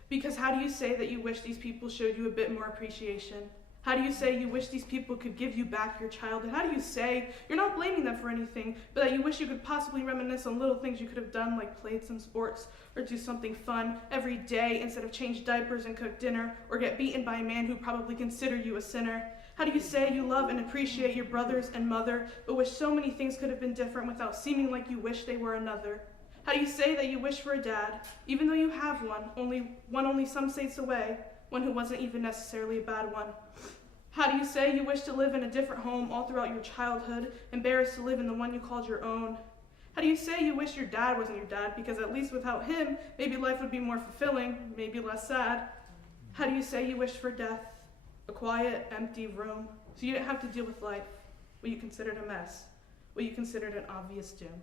Because how do you say that you wish these people showed you a bit more appreciation? How do you say you wish these people could give you back your childhood? How do you say you're not blaming them for anything, but that you wish you could possibly reminisce on little things you could have done, like played some sports or do something fun every day instead of change diapers and cook dinner or get beaten by a man who probably considered you a sinner? How do you say you love and appreciate your brothers and mother, but wish so many things could have been different without seeming like you wish they were another? How do you say that you wish for a dad, even though you have one only some states away, one who wasn't even necessarily a bad one? How do you say you wish to live in a different home all throughout your childhood, embarrassed to live in the one you called your own? How do you say you wish your dad wasn't your dad, because at least without him, maybe life would be more fulfilling, maybe less sad? How do you say you wish for death, a quiet, empty room, so you didn't have to deal with life, what you considered a mess, what you considered an obvious doom?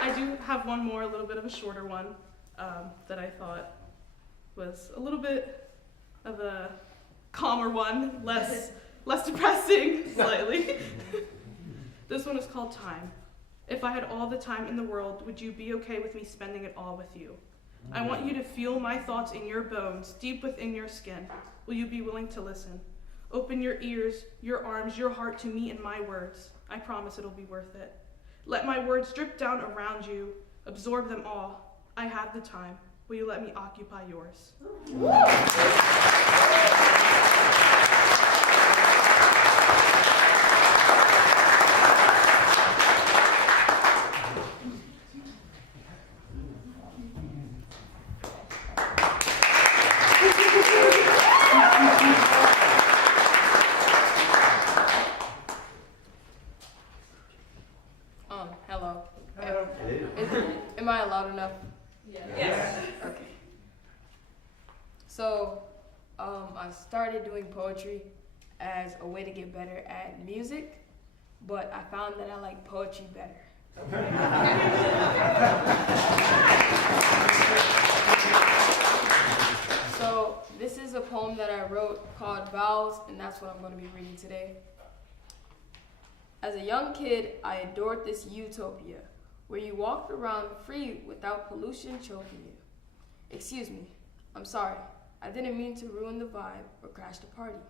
I do have one more, a little bit of a shorter one, that I thought was a little bit of a calmer one, less depressing, slightly. This one is called Time. If I had all the time in the world, would you be okay with me spending it all with you? I want you to feel my thoughts in your bones, deep within your skin. Will you be willing to listen? Open your ears, your arms, your heart to me and my words. I promise it'll be worth it. Let my words drip down around you, absorb them all. I have the time. Will you let me occupy yours? Hello. Am I loud enough? Yes. Okay. So, I started doing poetry as a way to get better at music, but I found that I like poetry better. So, this is a poem that I wrote called Vows, and that's what I'm going to be reading today. As a young kid, I adored this utopia, where you walked around free without pollution choking you. Excuse me, I'm sorry. I didn't mean to ruin the vibe or crash the party.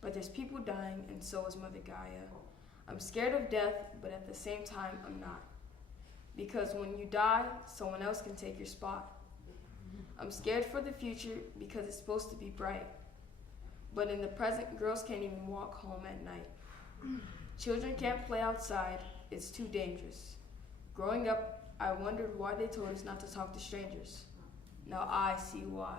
But there's people dying, and so is Mother Gaia. I'm scared of death, but at the same time, I'm not. Because when you die, someone else can take your spot. I'm scared for the future because it's supposed to be bright. But in the present, girls can't even walk home at night. Children can't play outside, it's too dangerous. Growing up, I wondered why they told us not to talk to strangers. Now I see why.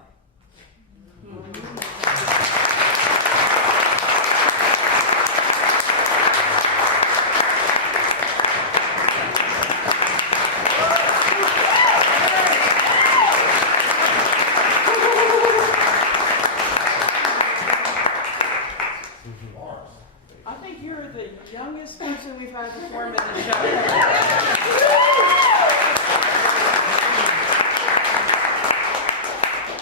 think you're the youngest person we've had perform in the show.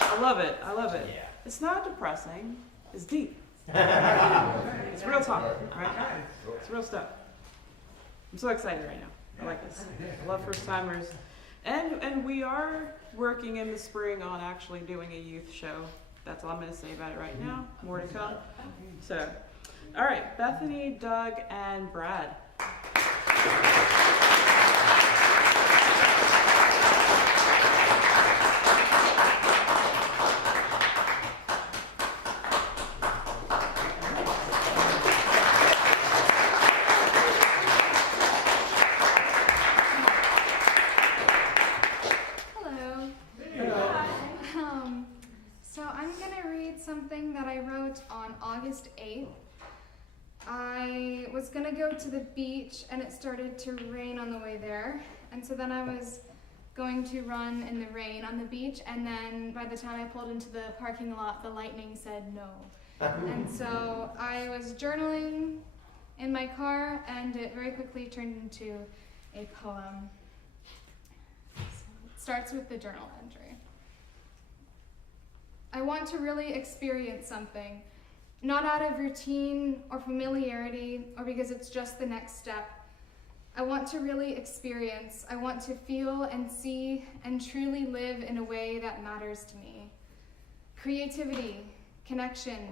I love it. I love it. It's not depressing. It's deep. It's real talk, right? It's real stuff. I'm so excited right now. I like this. I love first timers. And we are working in the spring on actually doing a youth show. That's all I'm going to say about it right now. More to come. So, all right, Bethany, Doug, and Brad. Something that I wrote on August 8th. I was gonna go to the beach and it started to rain on the way there. And so then I was going to run in the rain on the beach, and then by the time I pulled into the parking lot, the lightning said no. And so I was journaling in my car, and it very quickly turned into a poem. So it starts with the journal entry. I want to really experience something, not out of routine or familiarity or because it's just the next step. I want to really experience. I want to feel and see and truly live in a way that matters to me. Creativity, connection,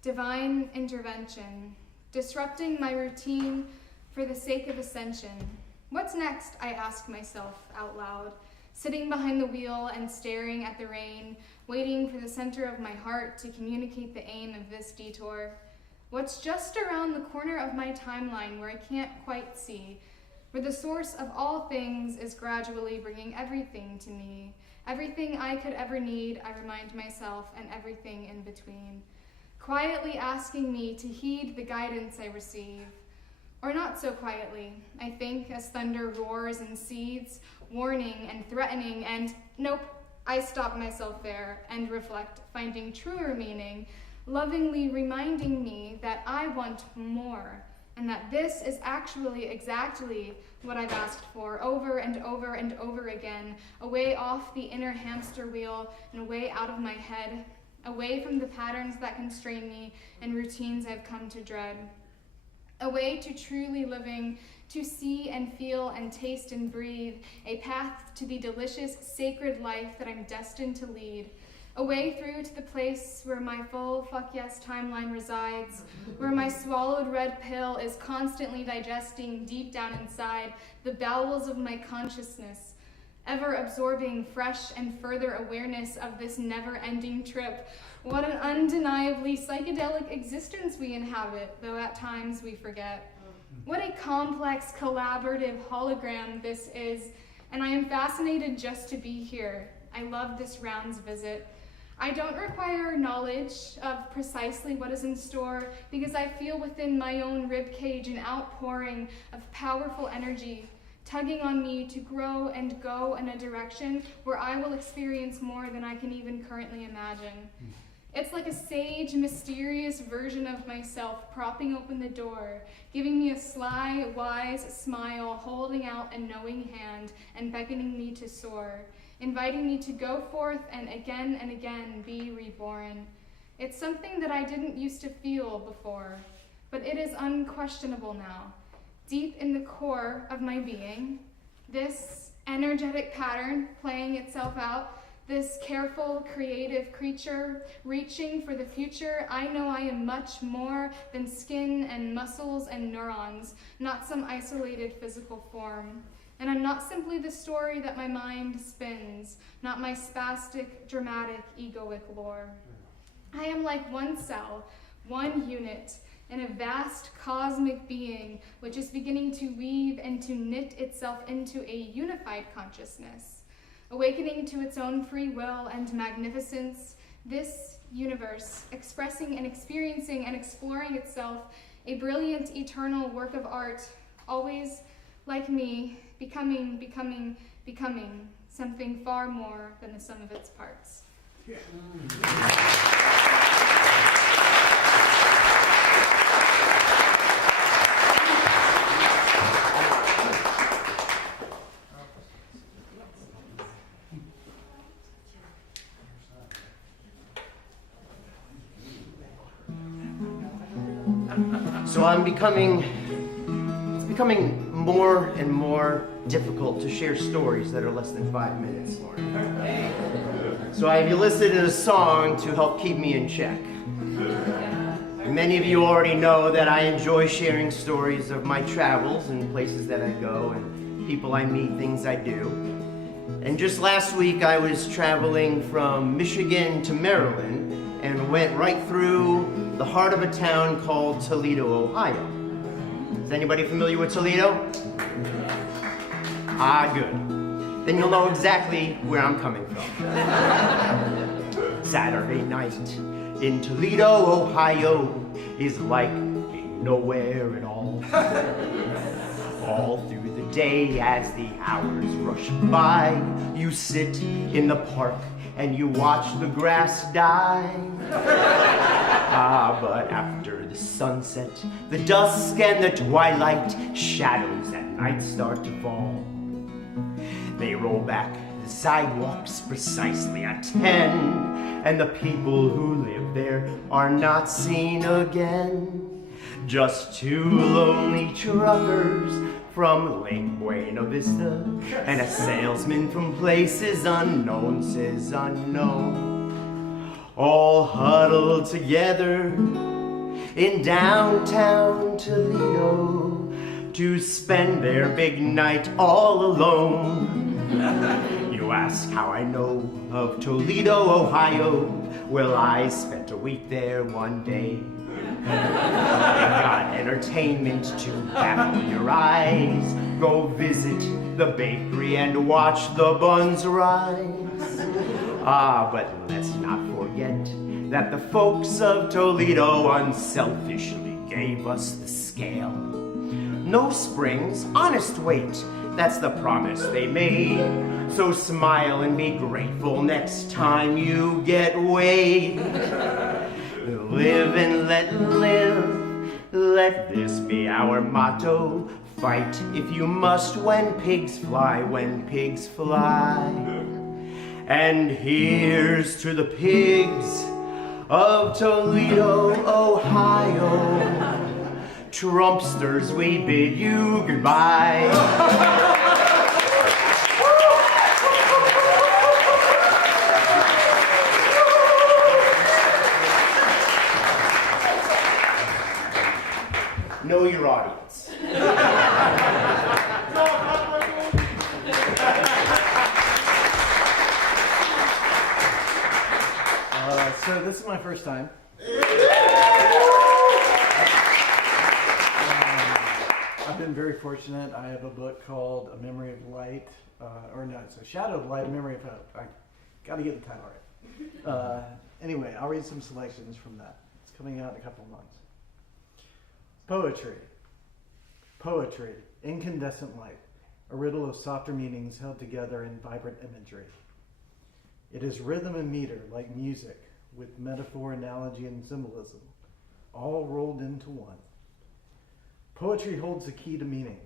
divine intervention, disrupting my routine for the sake of ascension. What's next? I ask myself out loud, sitting behind the wheel and staring at the rain, waiting for the center of my heart to communicate the aim of this detour. What's just around the corner of my timeline where I can't quite see, where the source of all things is gradually bringing everything to me. Everything I could ever need, I remind myself, and everything in between. Quietly asking me to heed the guidance I receive. Or not so quietly, I think, as thunder roars and seethes, warning and threatening, and nope, I stop myself there and reflect, finding truer meaning, lovingly reminding me that I want more, and that this is actually exactly what I've asked for over and over and over again, away off the inner hamster wheel and away out of my head, away from the patterns that constrain me and routines I've come to dread. Away to truly living, to see and feel and taste and breathe, a path to the delicious, sacred life that I'm destined to lead. A way through to the place where my full fuck yes timeline resides, where my swallowed red pill is constantly digesting deep down inside the bowels of my consciousness, ever absorbing fresh and further awareness of this never-ending trip. What an undeniably psychedelic existence we inhabit, though at times we forget. What a complex, collaborative hologram this is, and I am fascinated just to be here. I love this round's visit. I don't require knowledge of precisely what is in store because I feel within my own ribcage an outpouring of powerful energy, tugging on me to grow and go in a direction where I will experience more than I can even currently imagine. It's like a sage, mysterious version of myself propping open the door, giving me a sly, wise smile, holding out a knowing hand, and beckoning me to soar, inviting me to go forth and again be reborn. It's something that I didn't used to feel before, but it is unquestionable now. Deep in the core of my being, this energetic pattern playing itself out, this careful, creative creature reaching for the future, I know I am much more than skin and muscles and neurons, not some isolated physical form. And I'm not simply the story that my mind spins, not my spastic, dramatic, egoic lore. I am like one cell, one unit, in a vast cosmic being which is beginning to weave and to knit itself into a unified consciousness. Awakening to its own free will and magnificence, this universe, expressing and experiencing and exploring itself, a brilliant, eternal work of art, always, like me, becoming something far more than the sum of its parts. Yeah. So it's becoming more and more difficult to share stories that are less than 5 minutes, Lauren. So I have elicited a song to help keep me in check. Many of you already know that I enjoy sharing stories of my travels and places that I go and people I meet, things I do. And just last week I was traveling from Michigan to Maryland and went right through the heart of a town called Toledo, Ohio. Is anybody familiar with Toledo? Ah, good. Then you'll know exactly where I'm coming from. Saturday night in Toledo, Ohio is like being nowhere at all. All through the day as the hours rush by, you sit in the park and you watch the grass die. Ah, but after the sunset, the dusk and the twilight, shadows at night start to fall. They roll back the sidewalks precisely at 10, and the people who live there are not seen again. Just two lonely truckers from Lake Buena Vista, and a salesman from places unknown says unknown. All huddled together in downtown Toledo to spend their big night all alone. You ask how I know of Toledo, Ohio. Well, I spent a week there one day. I got entertainment to baffle your eyes. Go visit the bakery and watch the buns rise. Ah, but let's not forget that the folks of Toledo unselfishly gave us the scale. No springs, honest weight, that's the promise they made. So smile and be grateful next time you get weighed. Live and let live, let this be our motto. Fight if you must when pigs fly, And here's to the pigs of Toledo, Ohio. Trumpsters, we bid you goodbye. Know your audience. So this is my first time. I've been very fortunate. I have a book called A Memory of Light, it's A Shadow of Light, A Memory of Hope. I got to get the title right. Anyway, I'll read some selections from that. It's coming out in a couple of months. Poetry. Poetry, incandescent light, a riddle of softer meanings held together in vibrant imagery. It is rhythm and meter like music, with metaphor, analogy, and symbolism, all rolled into one. Poetry holds the key to meaning,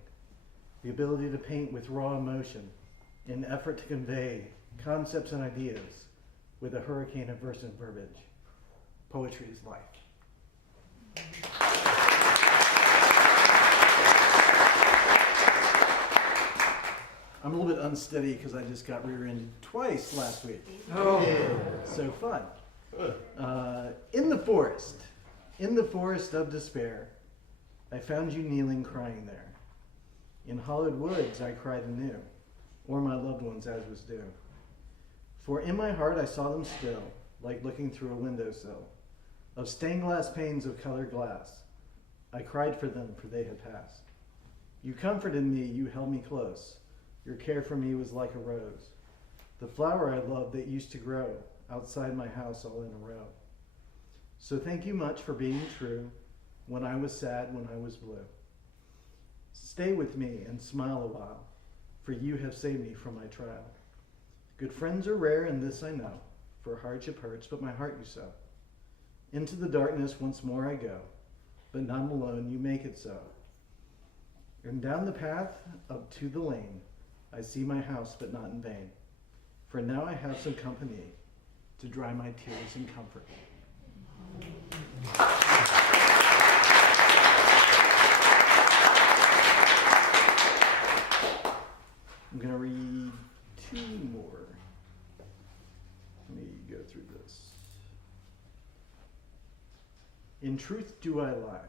the ability to paint with raw emotion, in effort to convey concepts and ideas with a hurricane of verse and verbiage. Poetry is life. I'm a little bit unsteady because I just got rear-ended twice last week. Oh. Yeah, so fun. In the forest of despair, I found you kneeling, crying there. In hollowed woods I cried anew, o'er my loved ones as was due. For in my heart I saw them still, like looking through a windowsill, of stained glass panes of colored glass. I cried for them, for they had passed. You comforted me, you held me close. Your care for me was like a rose, the flower I loved that used to grow outside my house all in a row. So thank you much for being true when I was sad, when I was blue. Stay with me and smile a while, for you have saved me from my trial. Good friends are rare, and this I know, for hardship hurts, but my heart you sow. Into the darkness once more I go, but not alone, you make it so. And down the path up to the lane, I see my house, but not in vain. For now I have some company to dry my tears in comfort. truth do I lie.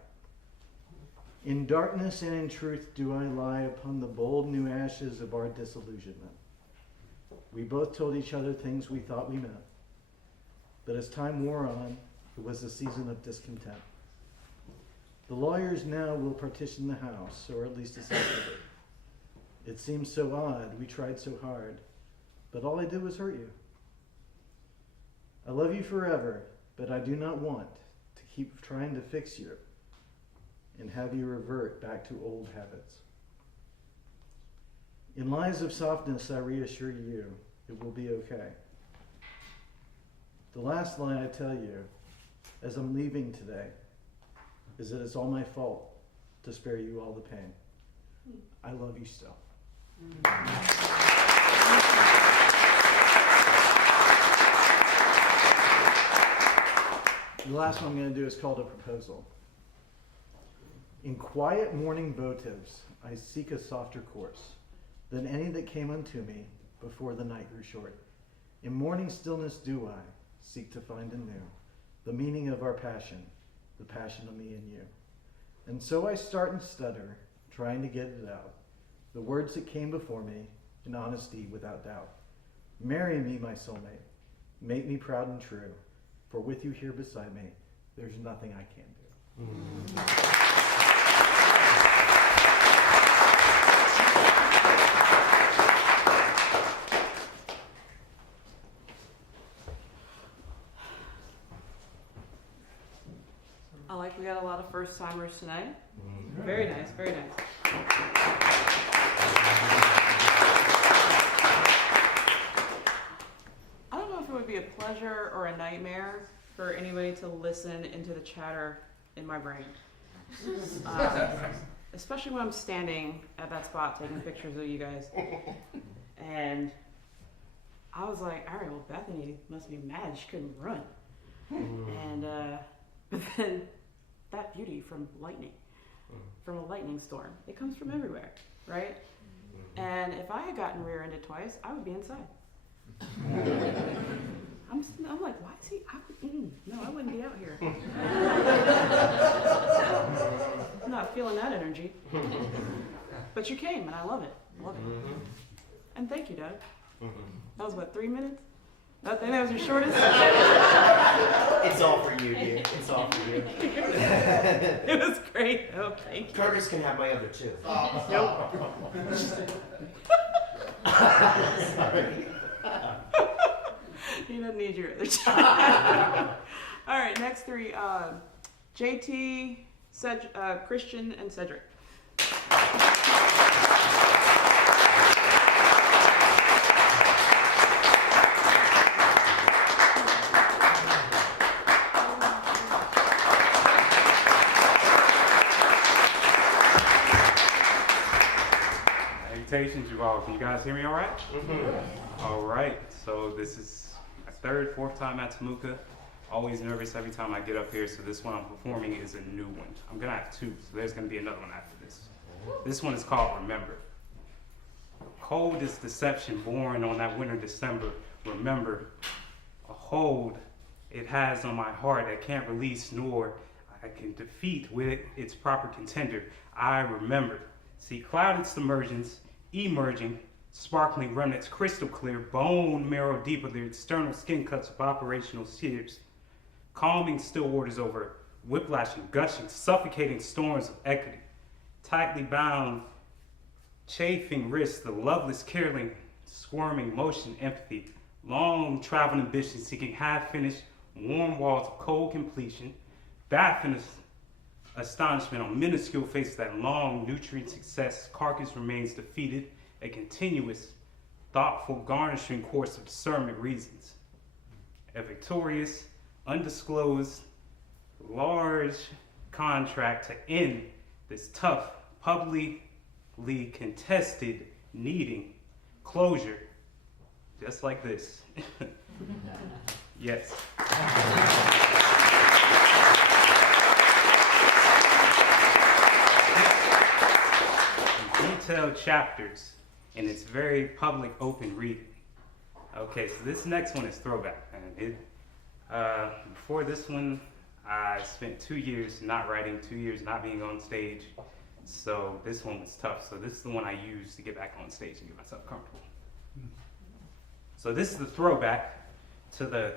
In darkness and in truth do I lie upon the bold new ashes of our disillusionment. We both told each other things we thought we meant, but as time wore on, it was a season of discontent. The lawyers now will partition the house, or at least essentially. It seems so odd, we tried so hard, but all I did was hurt you. I love you forever, but I do not want to keep trying to fix you and have you revert back to old habits. In lies of softness, I reassure you, it will be okay. The last lie I tell you, as I'm leaving today, is that it's all my fault to spare you all the pain. I love you still. The last one I'm going to do is called a proposal. In quiet morning votives, I seek a softer course than any that came unto me before the night grew short. In morning stillness do I seek to find anew the meaning of our passion, the passion of me and you. And so I start and stutter, trying to get it out, the words that came before me in honesty without doubt. Marry me, my soulmate, make me proud and true, for with you here beside me, there's nothing I can't do. I like we got a lot of first timers tonight. Very nice, very nice. I don't know if it would be a pleasure or a nightmare for anybody to listen into the chatter in my brain. Especially when I'm standing at that spot taking pictures of you guys. And I was like, all right, well, Bethany must be mad she couldn't run. And but then that beauty from lightning, from a lightning storm, it comes from everywhere, right? And if I had gotten rear-ended twice, I would be inside. I'm like, why is he? No, I wouldn't be out here. I'm not feeling that energy. But you came, and I love it. Love it. And thank you, Doug. That was what, 3 minutes? I think that was your shortest. It's all for you, dude. It's all for you. It was great. Oh, thank you. Curtis can have my other two. Nope. Sorry. He doesn't need your other two. All right, next three. JT, Christian, and Cedric. Salutations, you all. Can you guys hear me all right? All right. So this is my third, fourth time at Temuka. Always nervous every time I get up here, so this one I'm performing is a new one. I'm gonna have two, so there's gonna be another one after this. This one is called Remember. Cold is deception born on that winter December. Remember, a hold it has on my heart I can't release, nor I can defeat with its proper contender. I remember. See, clouded submersions, emerging, sparkling remnants, crystal clear, bone marrow deeper, the external skin cuts of operational shears, calming still waters over, whiplashing, gushing, suffocating storms of equity, tightly bound, chafing wrists, the loveless caroling, squirming motion, empathy, long traveling ambition, seeking half-finished, warm walls of cold completion, bathing astonishment on minuscule faces, that long nutrient success, carcass remains defeated, a continuous, thoughtful, garnishing course of discernment reasons. A victorious, undisclosed, large contract to end this tough, publicly contested, needing closure, just like this. Yes. Detailed chapters, and it's very public, open reading. Okay, so this next one is throwback. And before this one, I spent 2 years not writing, 2 years not being on stage. So this one was tough. So this is the one I used to get back on stage and get myself comfortable. So this is the throwback to the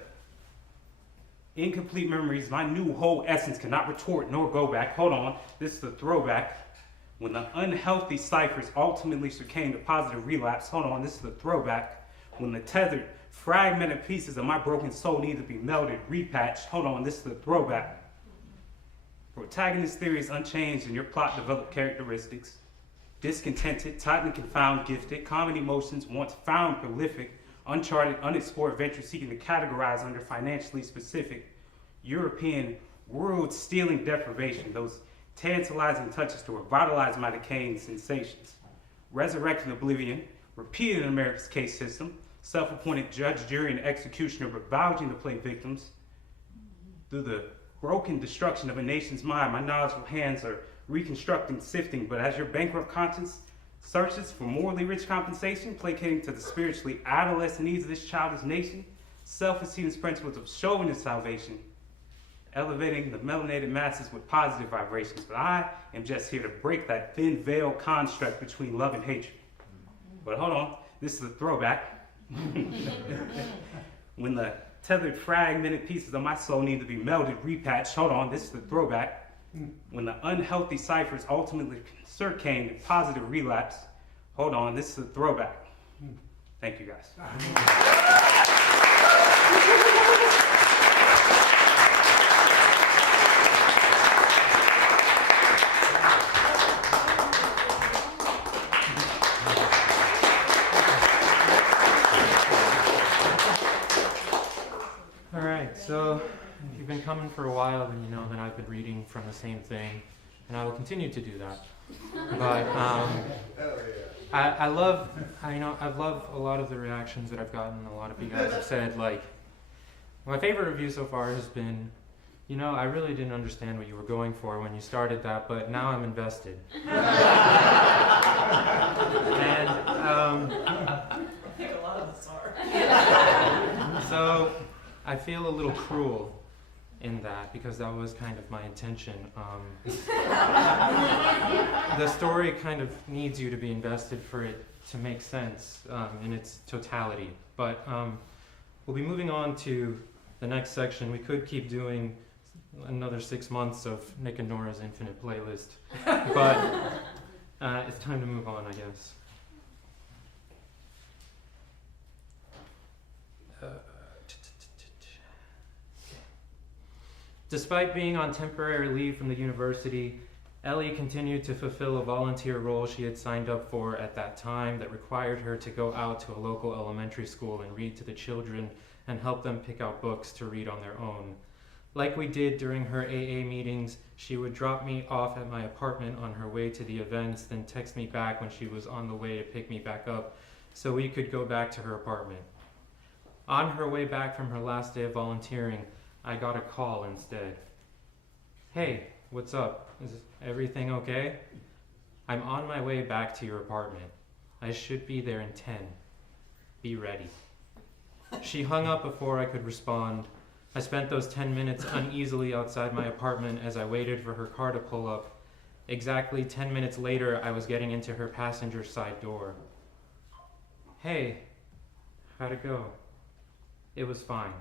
incomplete memories. My new whole essence cannot retort nor go back. Hold on. This is the throwback. When the unhealthy ciphers ultimately succumbed to positive relapse. Hold on. This is the throwback. When the tethered, fragmented pieces of my broken soul need to be melded, repatched. Hold on. This is the throwback. Protagonist theory is unchanged and your plot developed characteristics. Discontented, tightly confound, gifted, common emotions, once found prolific, uncharted, unexplored venture seeking to categorize under financially specific, European, world-stealing deprivation, those tantalizing touches to revitalize my decaying sensations. Resurrecting oblivion, repeated in America's case system, self-appointed judge, jury, and executioner, but vouching to play victims. Through the broken destruction of a nation's mind, my knowledgeable hands are reconstructing, sifting, but as your bankrupt conscience searches for morally rich compensation, placating to the spiritually adolescent needs of this childish nation, self-esteem's principles of chauvinist salvation, elevating the melanated masses with positive vibrations. But I am just here to break that thin veil construct between love and hatred. But hold on, this is a throwback. When the tethered, fragmented pieces of my soul need to be melded, repatched. Hold on, this is the throwback. When the unhealthy ciphers ultimately succumbed to positive relapse. Hold on, this is the throwback. Thank you, guys. So, if you've been coming for a while, then you know that I've been reading from the same thing, and I will continue to do that. But I've loved a lot of the reactions that I've gotten. A lot of you guys have said, like, my favorite review so far has been, you know, I really didn't understand what you were going for when you started that, but now I'm invested. And I think a lot of us are. So I feel a little cruel in that because that was kind of my intention. The story kind of needs you to be invested for it to make sense in its totality. But we'll be moving on to the next section. We could keep doing another 6 months of Nick and Nora's infinite playlist, but it's time to move on, I guess. Despite being on temporary leave from the university, Ellie continued to fulfill a volunteer role she had signed up for at that time that required her to go out to a local elementary school and read to the children and help them pick out books to read on their own. Like we did during her AA meetings, she would drop me off at my apartment on her way to the events, then text me back when she was on the way to pick me back up so we could go back to her apartment. On her way back from her last day of volunteering, I got a call instead. Hey, what's up? Is everything okay? I'm on my way back to your apartment. I should be there in 10. Be ready. She hung up before I could respond. I spent those 10 minutes uneasily outside my apartment as I waited for her car to pull up. Exactly 10 minutes later, I was getting into her passenger side door. Hey, how'd it go? It was fine.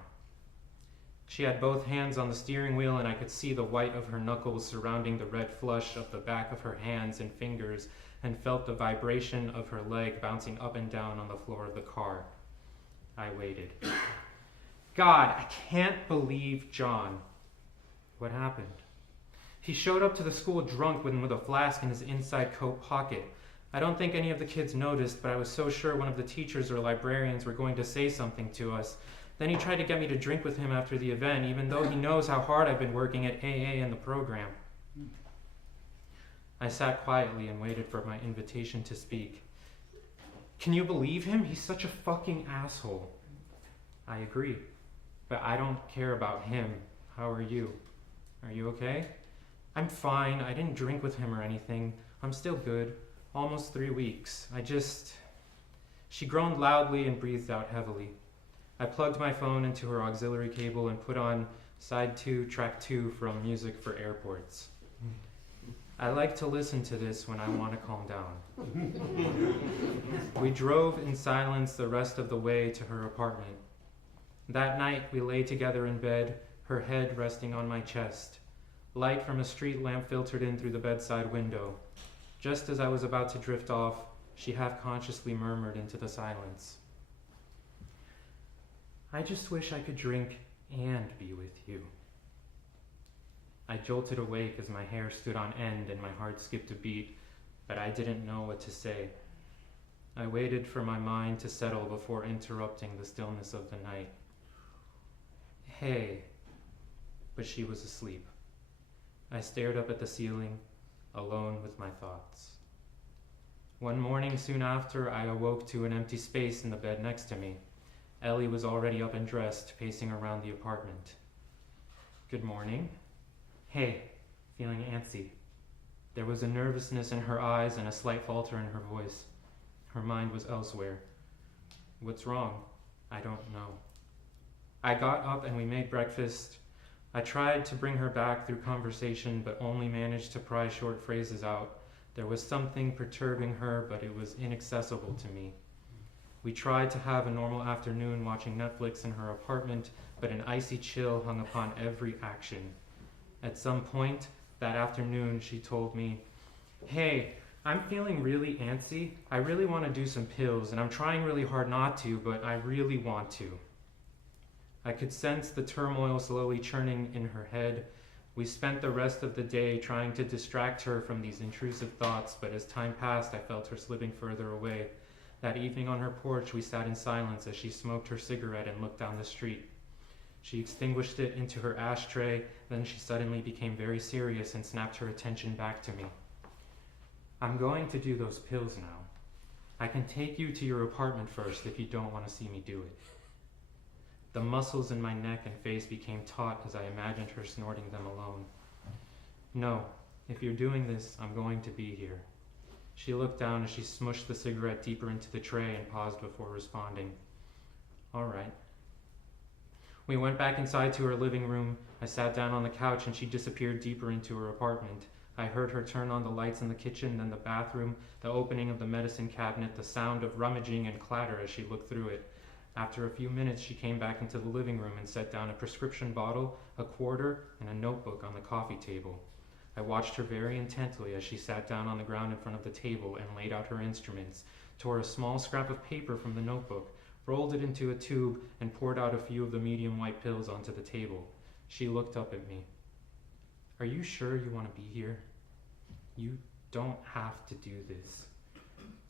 She had both hands on the steering wheel and I could see the white of her knuckles surrounding the red flush of the back of her hands and fingers and felt the vibration of her leg bouncing up and down on the floor of the car. I waited. God, I can't believe John. What happened? He showed up to the school drunk with a flask in his inside coat pocket. I don't think any of the kids noticed, but I was so sure one of the teachers or librarians were going to say something to us. Then he tried to get me to drink with him after the event, even though he knows how hard I've been working at AA and the program. I sat quietly and waited for my invitation to speak. Can you believe him? He's such a fucking asshole. I agree, but I don't care about him. How are you? Are you okay? I'm fine. I didn't drink with him or anything. I'm still good. Almost 3 weeks. She groaned loudly and breathed out heavily. I plugged my phone into her auxiliary cable and put on Side 2, track 2 from Music for Airports. I like to listen to this when I want to calm down. We drove in silence the rest of the way to her apartment. That night, we lay together in bed, her head resting on my chest. Light from a street lamp filtered in through the bedside window. Just as I was about to drift off, she half-consciously murmured into the silence, "I just wish I could drink and be with you." I jolted awake as my hair stood on end and my heart skipped a beat, but I didn't know what to say. I waited for my mind to settle before interrupting the stillness of the night. "Hey," but she was asleep. I stared up at the ceiling, alone with my thoughts. One morning soon after, I awoke to an empty space in the bed next to me. Ellie was already up and dressed, pacing around the apartment. "Good morning." "Hey," feeling antsy. There was a nervousness in her eyes and a slight falter in her voice. Her mind was elsewhere. "What's wrong?" "I don't know." I got up and we made breakfast. I tried to bring her back through conversation, but only managed to pry short phrases out. There was something perturbing her, but it was inaccessible to me. We tried to have a normal afternoon watching Netflix in her apartment, but an icy chill hung upon every action. At some point that afternoon, she told me, "Hey, I'm feeling really antsy. I really want to do some pills, and I'm trying really hard not to, but I really want to." I could sense the turmoil slowly churning in her head. We spent the rest of the day trying to distract her from these intrusive thoughts, but as time passed, I felt her slipping further away. That evening on her porch, we sat in silence as she smoked her cigarette and looked down the street. She extinguished it into her ashtray, then she suddenly became very serious and snapped her attention back to me. "I'm going to do those pills now. I can take you to your apartment first if you don't want to see me do it." The muscles in my neck and face became taut as I imagined her snorting them alone. "No, if you're doing this, I'm going to be here." She looked down as she smushed the cigarette deeper into the tray and paused before responding. "All right." We went back inside to her living room. I sat down on the couch and she disappeared deeper into her apartment. I heard her turn on the lights in the kitchen, then the bathroom, the opening of the medicine cabinet, the sound of rummaging and clatter as she looked through it. After a few minutes, she came back into the living room and set down a prescription bottle, a quarter, and a notebook on the coffee table. I watched her very intently as she sat down on the ground in front of the table and laid out her instruments, tore a small scrap of paper from the notebook, rolled it into a tube, and poured out a few of the medium white pills onto the table. She looked up at me. "Are you sure you want to be here? You don't have to do this."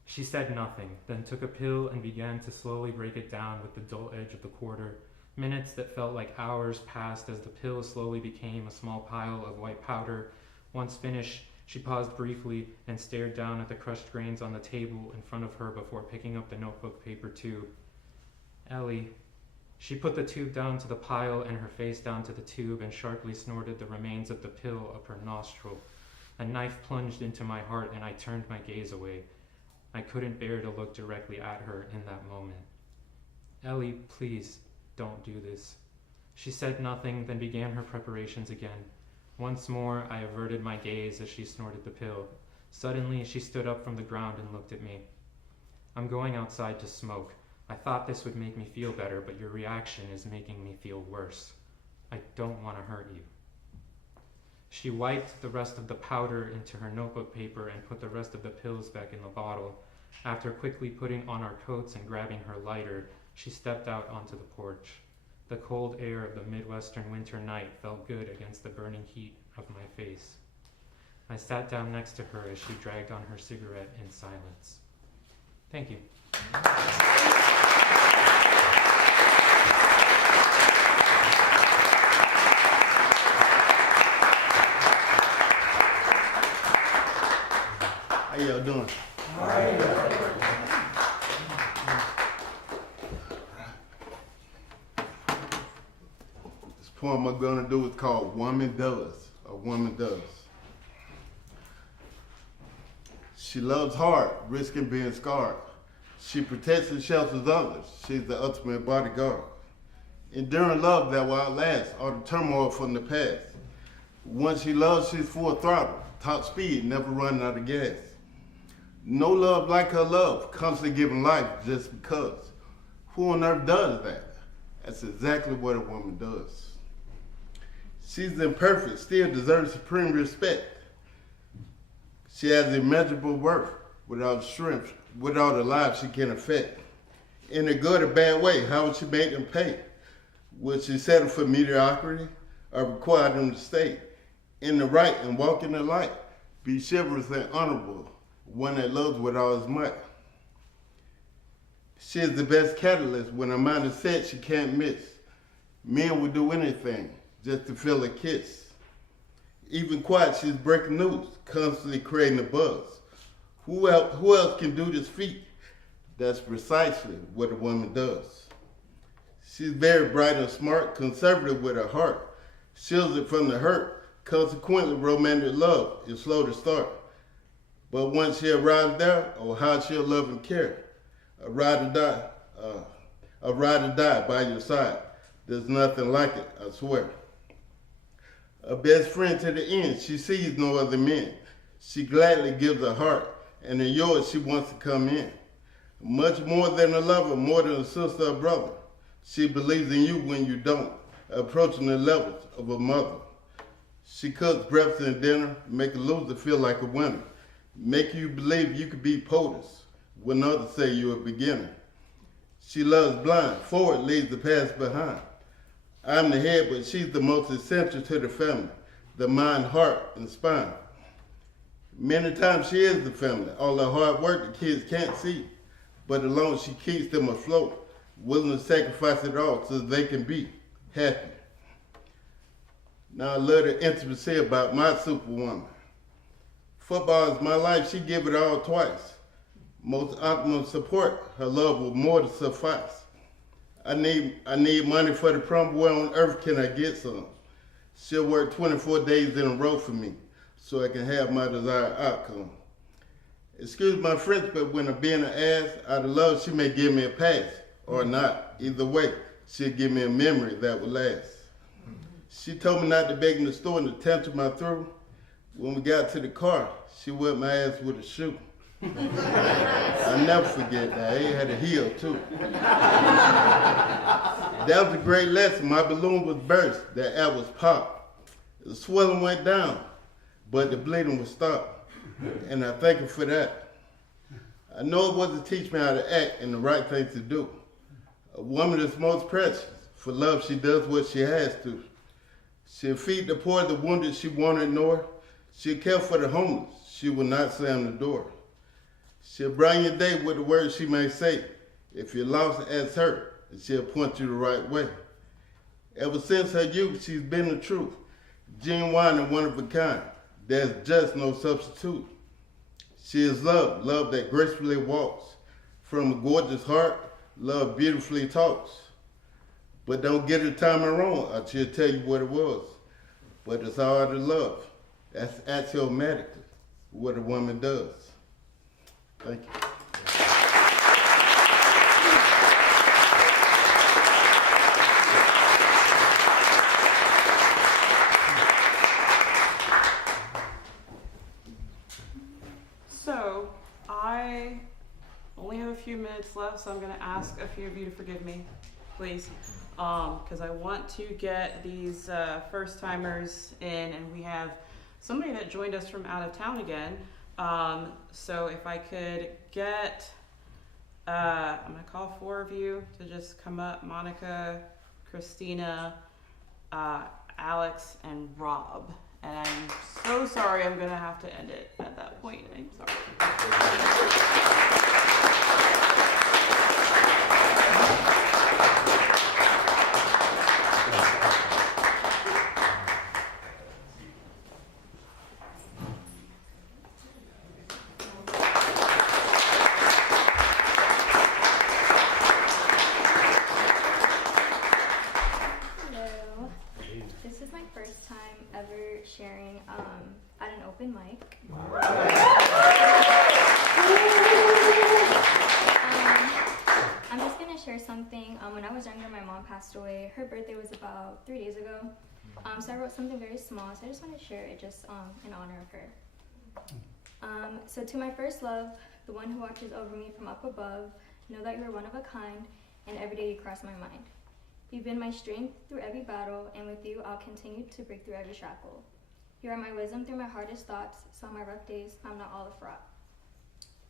She said nothing, then took a pill and began to slowly break it down with the dull edge of the quarter. Minutes that felt like hours passed as the pill slowly became a small pile of white powder. Once finished, she paused briefly and stared down at the crushed grains on the table in front of her before picking up the notebook paper tube. "Ellie." She put the tube down to the pile and her face down to the tube and sharply snorted the remains of the pill up her nostril. A knife plunged into my heart and I turned my gaze away. I couldn't bear to look directly at her in that moment. "Ellie, please, don't do this." She said nothing, then began her preparations again. Once more, I averted my gaze as she snorted the pill. Suddenly, she stood up from the ground and looked at me. "I'm going outside to smoke. I thought this would make me feel better, but your reaction is making me feel worse. I don't want to hurt you." She wiped the rest of the powder into her notebook paper and put the rest of the pills back in the bottle. After quickly putting on our coats and grabbing her lighter, she stepped out onto the porch. The cold air of the Midwestern winter night felt good against the burning heat of my face. I sat down next to her as she dragged on her cigarette in silence. Thank you. How y'all doing? All right. This poem I'm gonna do is called Woman Does. A Woman Does. She loves hard, risking being scarred. She protects and shelters others. She's the ultimate bodyguard. enduring love that will outlast all the turmoil from the past. Once she loves, she's full throttle, top speed, never running out of gas. No love like her love, constantly giving life just because. Who on earth does that? That's exactly what a woman does. She's imperfect, still deserves supreme respect. She has immeasurable worth without strength, without the lives she can affect. In a good or bad way, how would she make them pay? Would she settle for mediocrity or require them to stay in the right and walk in the light? Be chivalrous and honorable, one that loves with all his might. She is the best catalyst. When her mind is set, she can't miss. Men would do anything just to feel a kiss. Even quiet, she's breaking news, constantly creating a buzz. Who else can do this feat? That's precisely what a woman does. She's very bright and smart, conservative with her heart, shields it from the hurt. Consequently, romantic love is slow to start. But once she arrives there, oh, how she'll love and care. A ride or die by your side. There's nothing like it, I swear. A best friend to the end, she sees no other men. She gladly gives her heart, and in yours she wants to come in. Much more than a lover, more than a sister or brother. She believes in you when you don't, approaching the levels of a mother. She cooks breakfast and dinner, make a loser feel like a winner. Make you believe you could be POTUS when others say you're a beginner. She loves blind, forward leaves the past behind. I'm the head, but she's the most essential to the family, the mind, heart, and spine. Many times she is the family, all the hard work the kids can't see, but alone she keeps them afloat, willing to sacrifice it all so they can be happy. Now I love the intimacy about my superwoman. Football is my life, she give it all twice. Most optimal support, her love will more than suffice. I need money for the prom, where on earth can I get some? She'll work 24 days in a row for me so I can have my desired outcome. Excuse my French, but when I'm being an ass, out of love she may give me a pass, or not. Either way, she'll give me a memory that will last. She told me not to beg in the store and the tantrum I threw. When we got to the car, she whipped my ass with a shoe. I'll never forget that. He had a heel too. That was a great lesson. My balloon was burst. That air was popped. The swelling went down, but the bleeding was stopped. And I thank her for that. I know it was to teach me how to act and the right things to do. A woman is most precious. For love, she does what she has to. She'll feed the poor, the wounded, she won't ignore. She'll care for the homeless. She will not slam the door. She'll brighten your day with the words she may say. If you're lost, ask her, and she'll point you the right way. Ever since her youth, she's been the truth. Genuine and one of a kind. There's just no substitute. She is love, love that gracefully walks. From a gorgeous heart, love beautifully talks. But don't get her timing wrong, or she'll tell you what it was. But it's all out of love. That's axiomatically what a woman does. Thank you. So, I only have a few minutes left, so I'm going to ask a few of you to forgive me, please. Because I want to get these first timers in, and we have somebody that joined us from out of town again. So if I could get, I'm going to call 4 of you to just come up: Monica, Christina, Alex, and Rob. And I'm so sorry I'm going to have to end it at that point. I'm sorry. Sharing at an open mic. was younger, my mom passed away. Her birthday was about 3 days ago. So I wrote something very small, so I just wanted to share it just in honor of her. So to my first love, the one who watches over me from up above, know that you are one of a kind, and every day you cross my mind. You've been my strength through every battle, and with you I'll continue to break through every shackle. You are my wisdom through my hardest thoughts, so on my rough days, I'm not all a fraud.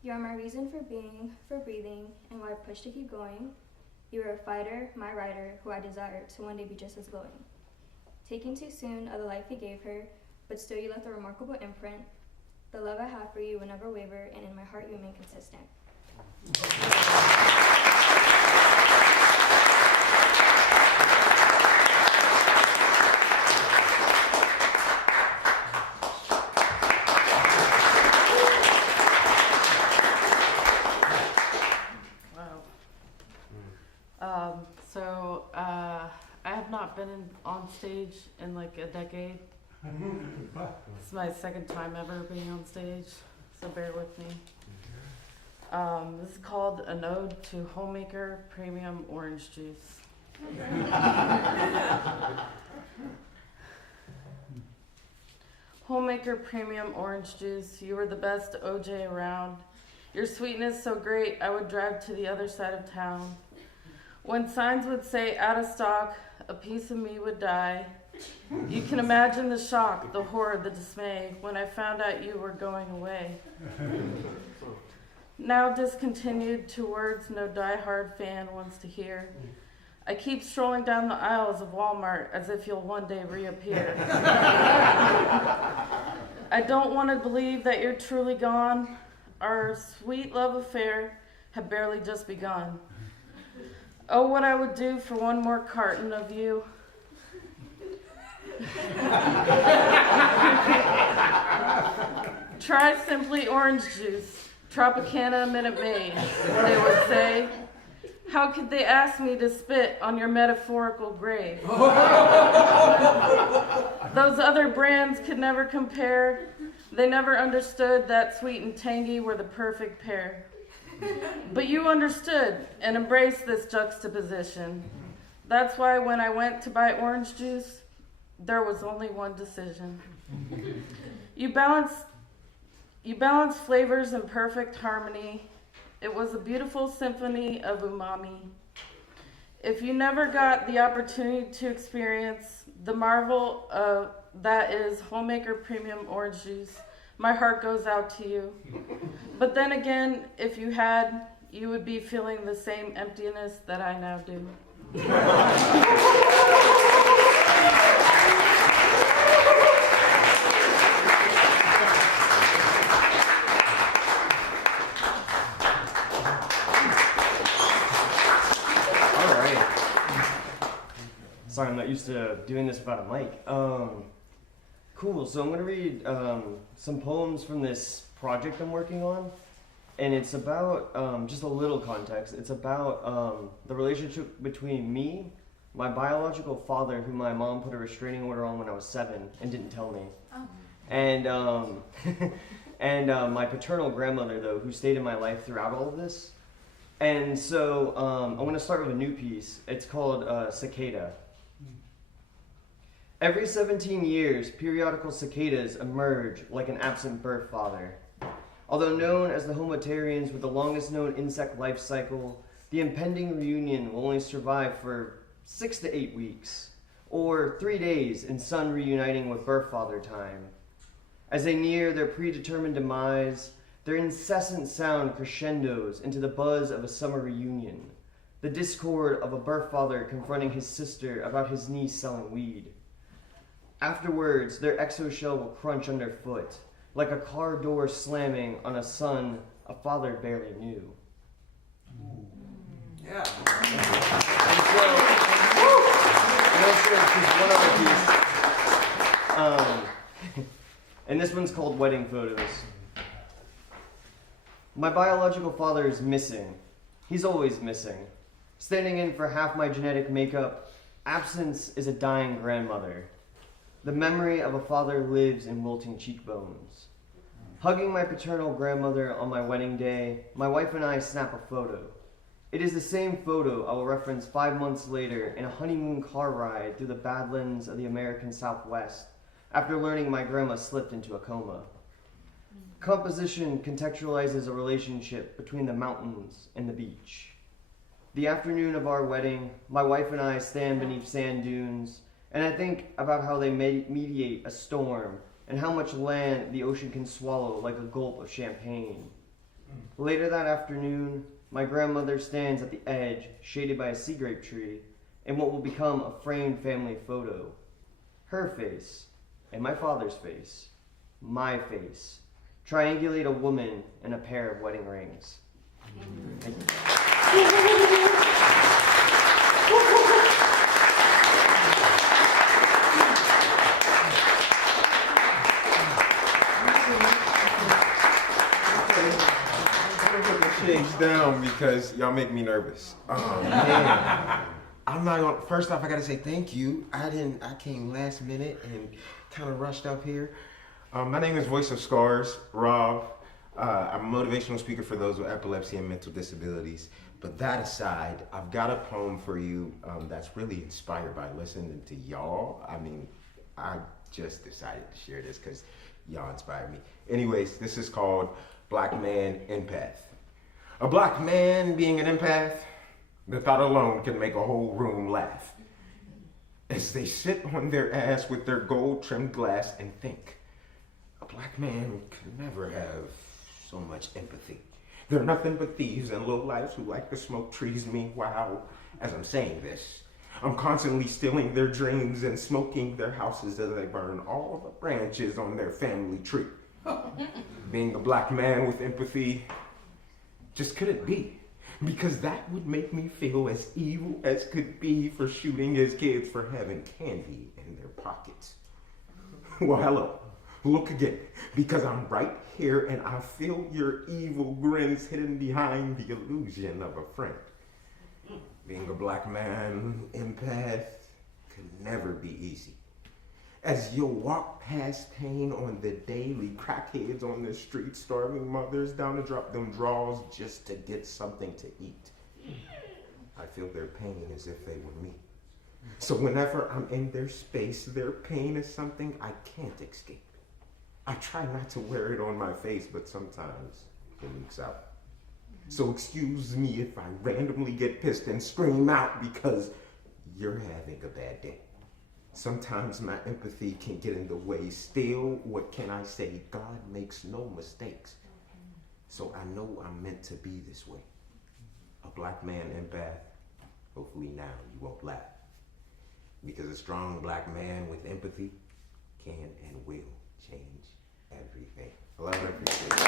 You are my reason for being, for breathing, and why I push to keep going. You are a fighter, my rider, who I desire to one day be just as glowing. Taken too soon of the life he gave her, but still you left a remarkable imprint. The love I have for you will never waver, and in my heart you remain consistent. I have not been on stage in like a decade. It's my second time ever being on stage, so bear with me. This is called An Ode to Homemaker Premium Orange Juice. Homemaker Premium Orange Juice, you were the best OJ around. Your sweetness so great, I would drive to the other side of town. When signs would say out of stock, a piece of me would die. You can imagine the shock, the horror, the dismay when I found out you were going away. Now discontinued to words no die-hard fan wants to hear. I keep strolling down the aisles of Walmart as if you'll one day reappear. I don't want to believe that you're truly gone. Our sweet love affair had barely just begun. Oh, what I would do for one more carton of you. Try Simply Orange Juice, Tropicana Minute Maid, they would say. How could they ask me to spit on your metaphorical grave? Those other brands could never compare. They never understood that sweet and tangy were the perfect pair. But you understood and embraced this juxtaposition. That's why when I went to buy orange juice, there was only one decision. You balanced flavors in perfect harmony. It was a beautiful symphony of umami. If you never got the opportunity to experience the marvel of that is Homemaker Premium Orange Juice, my heart goes out to you. But then again, if you had, you would be feeling the same emptiness that I now do. All right. Sorry, I'm not used to doing this without a mic. Cool, so I'm going to read some poems from this project I'm working on, and it's about, just a little context, it's about the relationship between me, my biological father, who my mom put a restraining order on when I was 7 and didn't tell me, and my paternal grandmother, though, who stayed in my life throughout all of this. And so I want to start with a new piece. It's called Cicada. Every 17 years, periodical cicadas emerge like an absent birth father. Although known as the homotarians with the longest known insect life cycle, the impending reunion will only survive for 6 to 8 weeks, or 3 days in sun reuniting with birth father time. As they near their predetermined demise, their incessant sound crescendos into the buzz of a summer reunion, the discord of a birth father confronting his sister about his niece selling weed. Afterwards, their exoshell will crunch underfoot, like a car door slamming on a son a father barely knew. Yeah. One other piece. And this one's called Wedding Photos. My biological father is missing. He's always missing. Standing in for half my genetic makeup, absence is a dying grandmother. The memory of a father lives in wilting cheekbones. Hugging my paternal grandmother on my wedding day, my wife and I snap a photo. It is the same photo I will reference 5 months later in a honeymoon car ride through the badlands of the American Southwest after learning my grandma slipped into a coma. Composition contextualizes a relationship between the mountains and the beach. The afternoon of our wedding, my wife and I stand beneath sand dunes, and I think about how they mediate a storm and how much land the ocean can swallow like a gulp of champagne. Later that afternoon, my grandmother stands at the edge, shaded by a sea grape tree, in what will become a framed family photo. Her face, and my father's face, my face, triangulate a woman and a pair of wedding rings. Thank you. Shades down because y'all make me nervous. Man. I'm not gonna, first off, I gotta say thank you. I came last minute and kind of rushed up here. My name is Voice of Scars, Rob. I'm a motivational speaker for those with epilepsy and mental disabilities. But that aside, I've got a poem for you that's really inspired by listening to y'all. I mean, I just decided to share this because y'all inspired me. Anyways, this is called Black Man Empath. A black man being an empath, the thought alone can make a whole room laugh. As they sit on their ass with their gold-trimmed glass and think, a black man could never have so much empathy. They're nothing but thieves and lowlifes who like to smoke trees. Meanwhile, as I'm saying this, I'm constantly stealing their dreams and smoking their houses as I burn all the branches on their family tree. Being a black man with empathy just couldn't be, because that would make me feel as evil as could be for shooting his kids for having candy in their pockets. Well, hello, look again, because I'm right here and I feel your evil grins hidden behind the illusion of a friend. Being a black man empath could never be easy, as you'll walk past pain on the daily, crackheads on the street, starving mothers down to drop them draws just to get something to eat. I feel their pain as if they were me. So whenever I'm in their space, their pain is something I can't escape. I try not to wear it on my face, but sometimes it leaks out. So excuse me if I randomly get pissed and scream out because you're having a bad day. Sometimes my empathy can get in the way. Still, what can I say? God makes no mistakes. So I know I'm meant to be this way. A black man empath. Hopefully now you won't laugh. Because a strong black man with empathy can and will change everything. I love and appreciate it.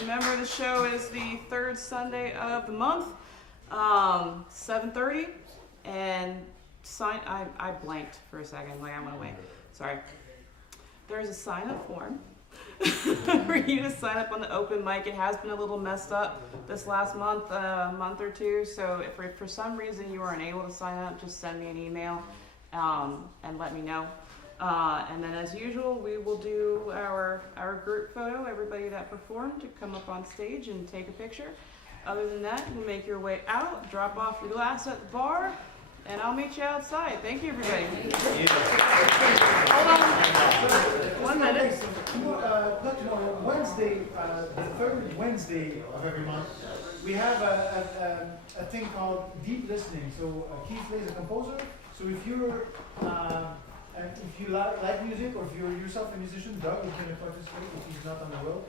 Remember, the show is the third Sunday of the month, 7:30, and I blanked for a second, like I went away. Sorry. There's a sign-up form for you to sign up on the open mic. It has been a little messed up this last month, month or two, so if for some reason you aren't able to sign up, just send me an email and let me know. And then as usual, we will do our group photo, everybody that performed to come up on stage and take a picture. Other than that, you'll make your way out, drop off your glass at the bar, and I'll meet you outside. Thank you, everybody. Hold on. 1 minute. Not tomorrow, Wednesday, the third Wednesday of every month, we have a thing called deep listening. So Keith is a composer. So if you're and if you like music, or if you're yourself a musician, Doug is going to participate if he's not on the road.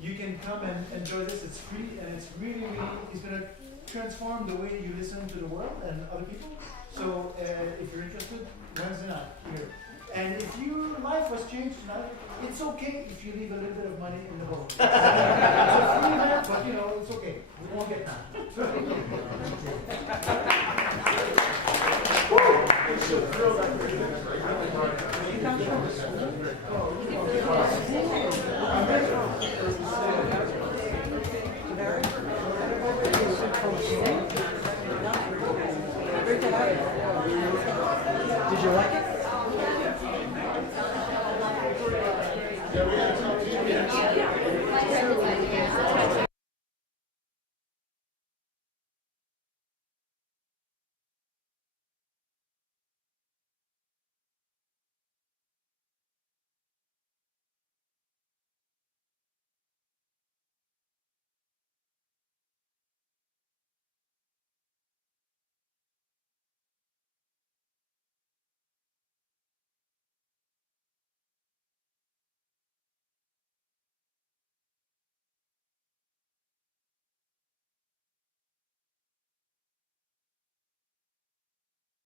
You can come and enjoy this. It's free, and it's really, it's going to transform the way you listen to the world and other people. So if you're interested, Wednesday night here. And if your life was changed tonight, it's okay if you leave a little bit of money in the bowl. It's a free event, but it's okay. We won't get that. Woo! Yeah, we gotta talk to you.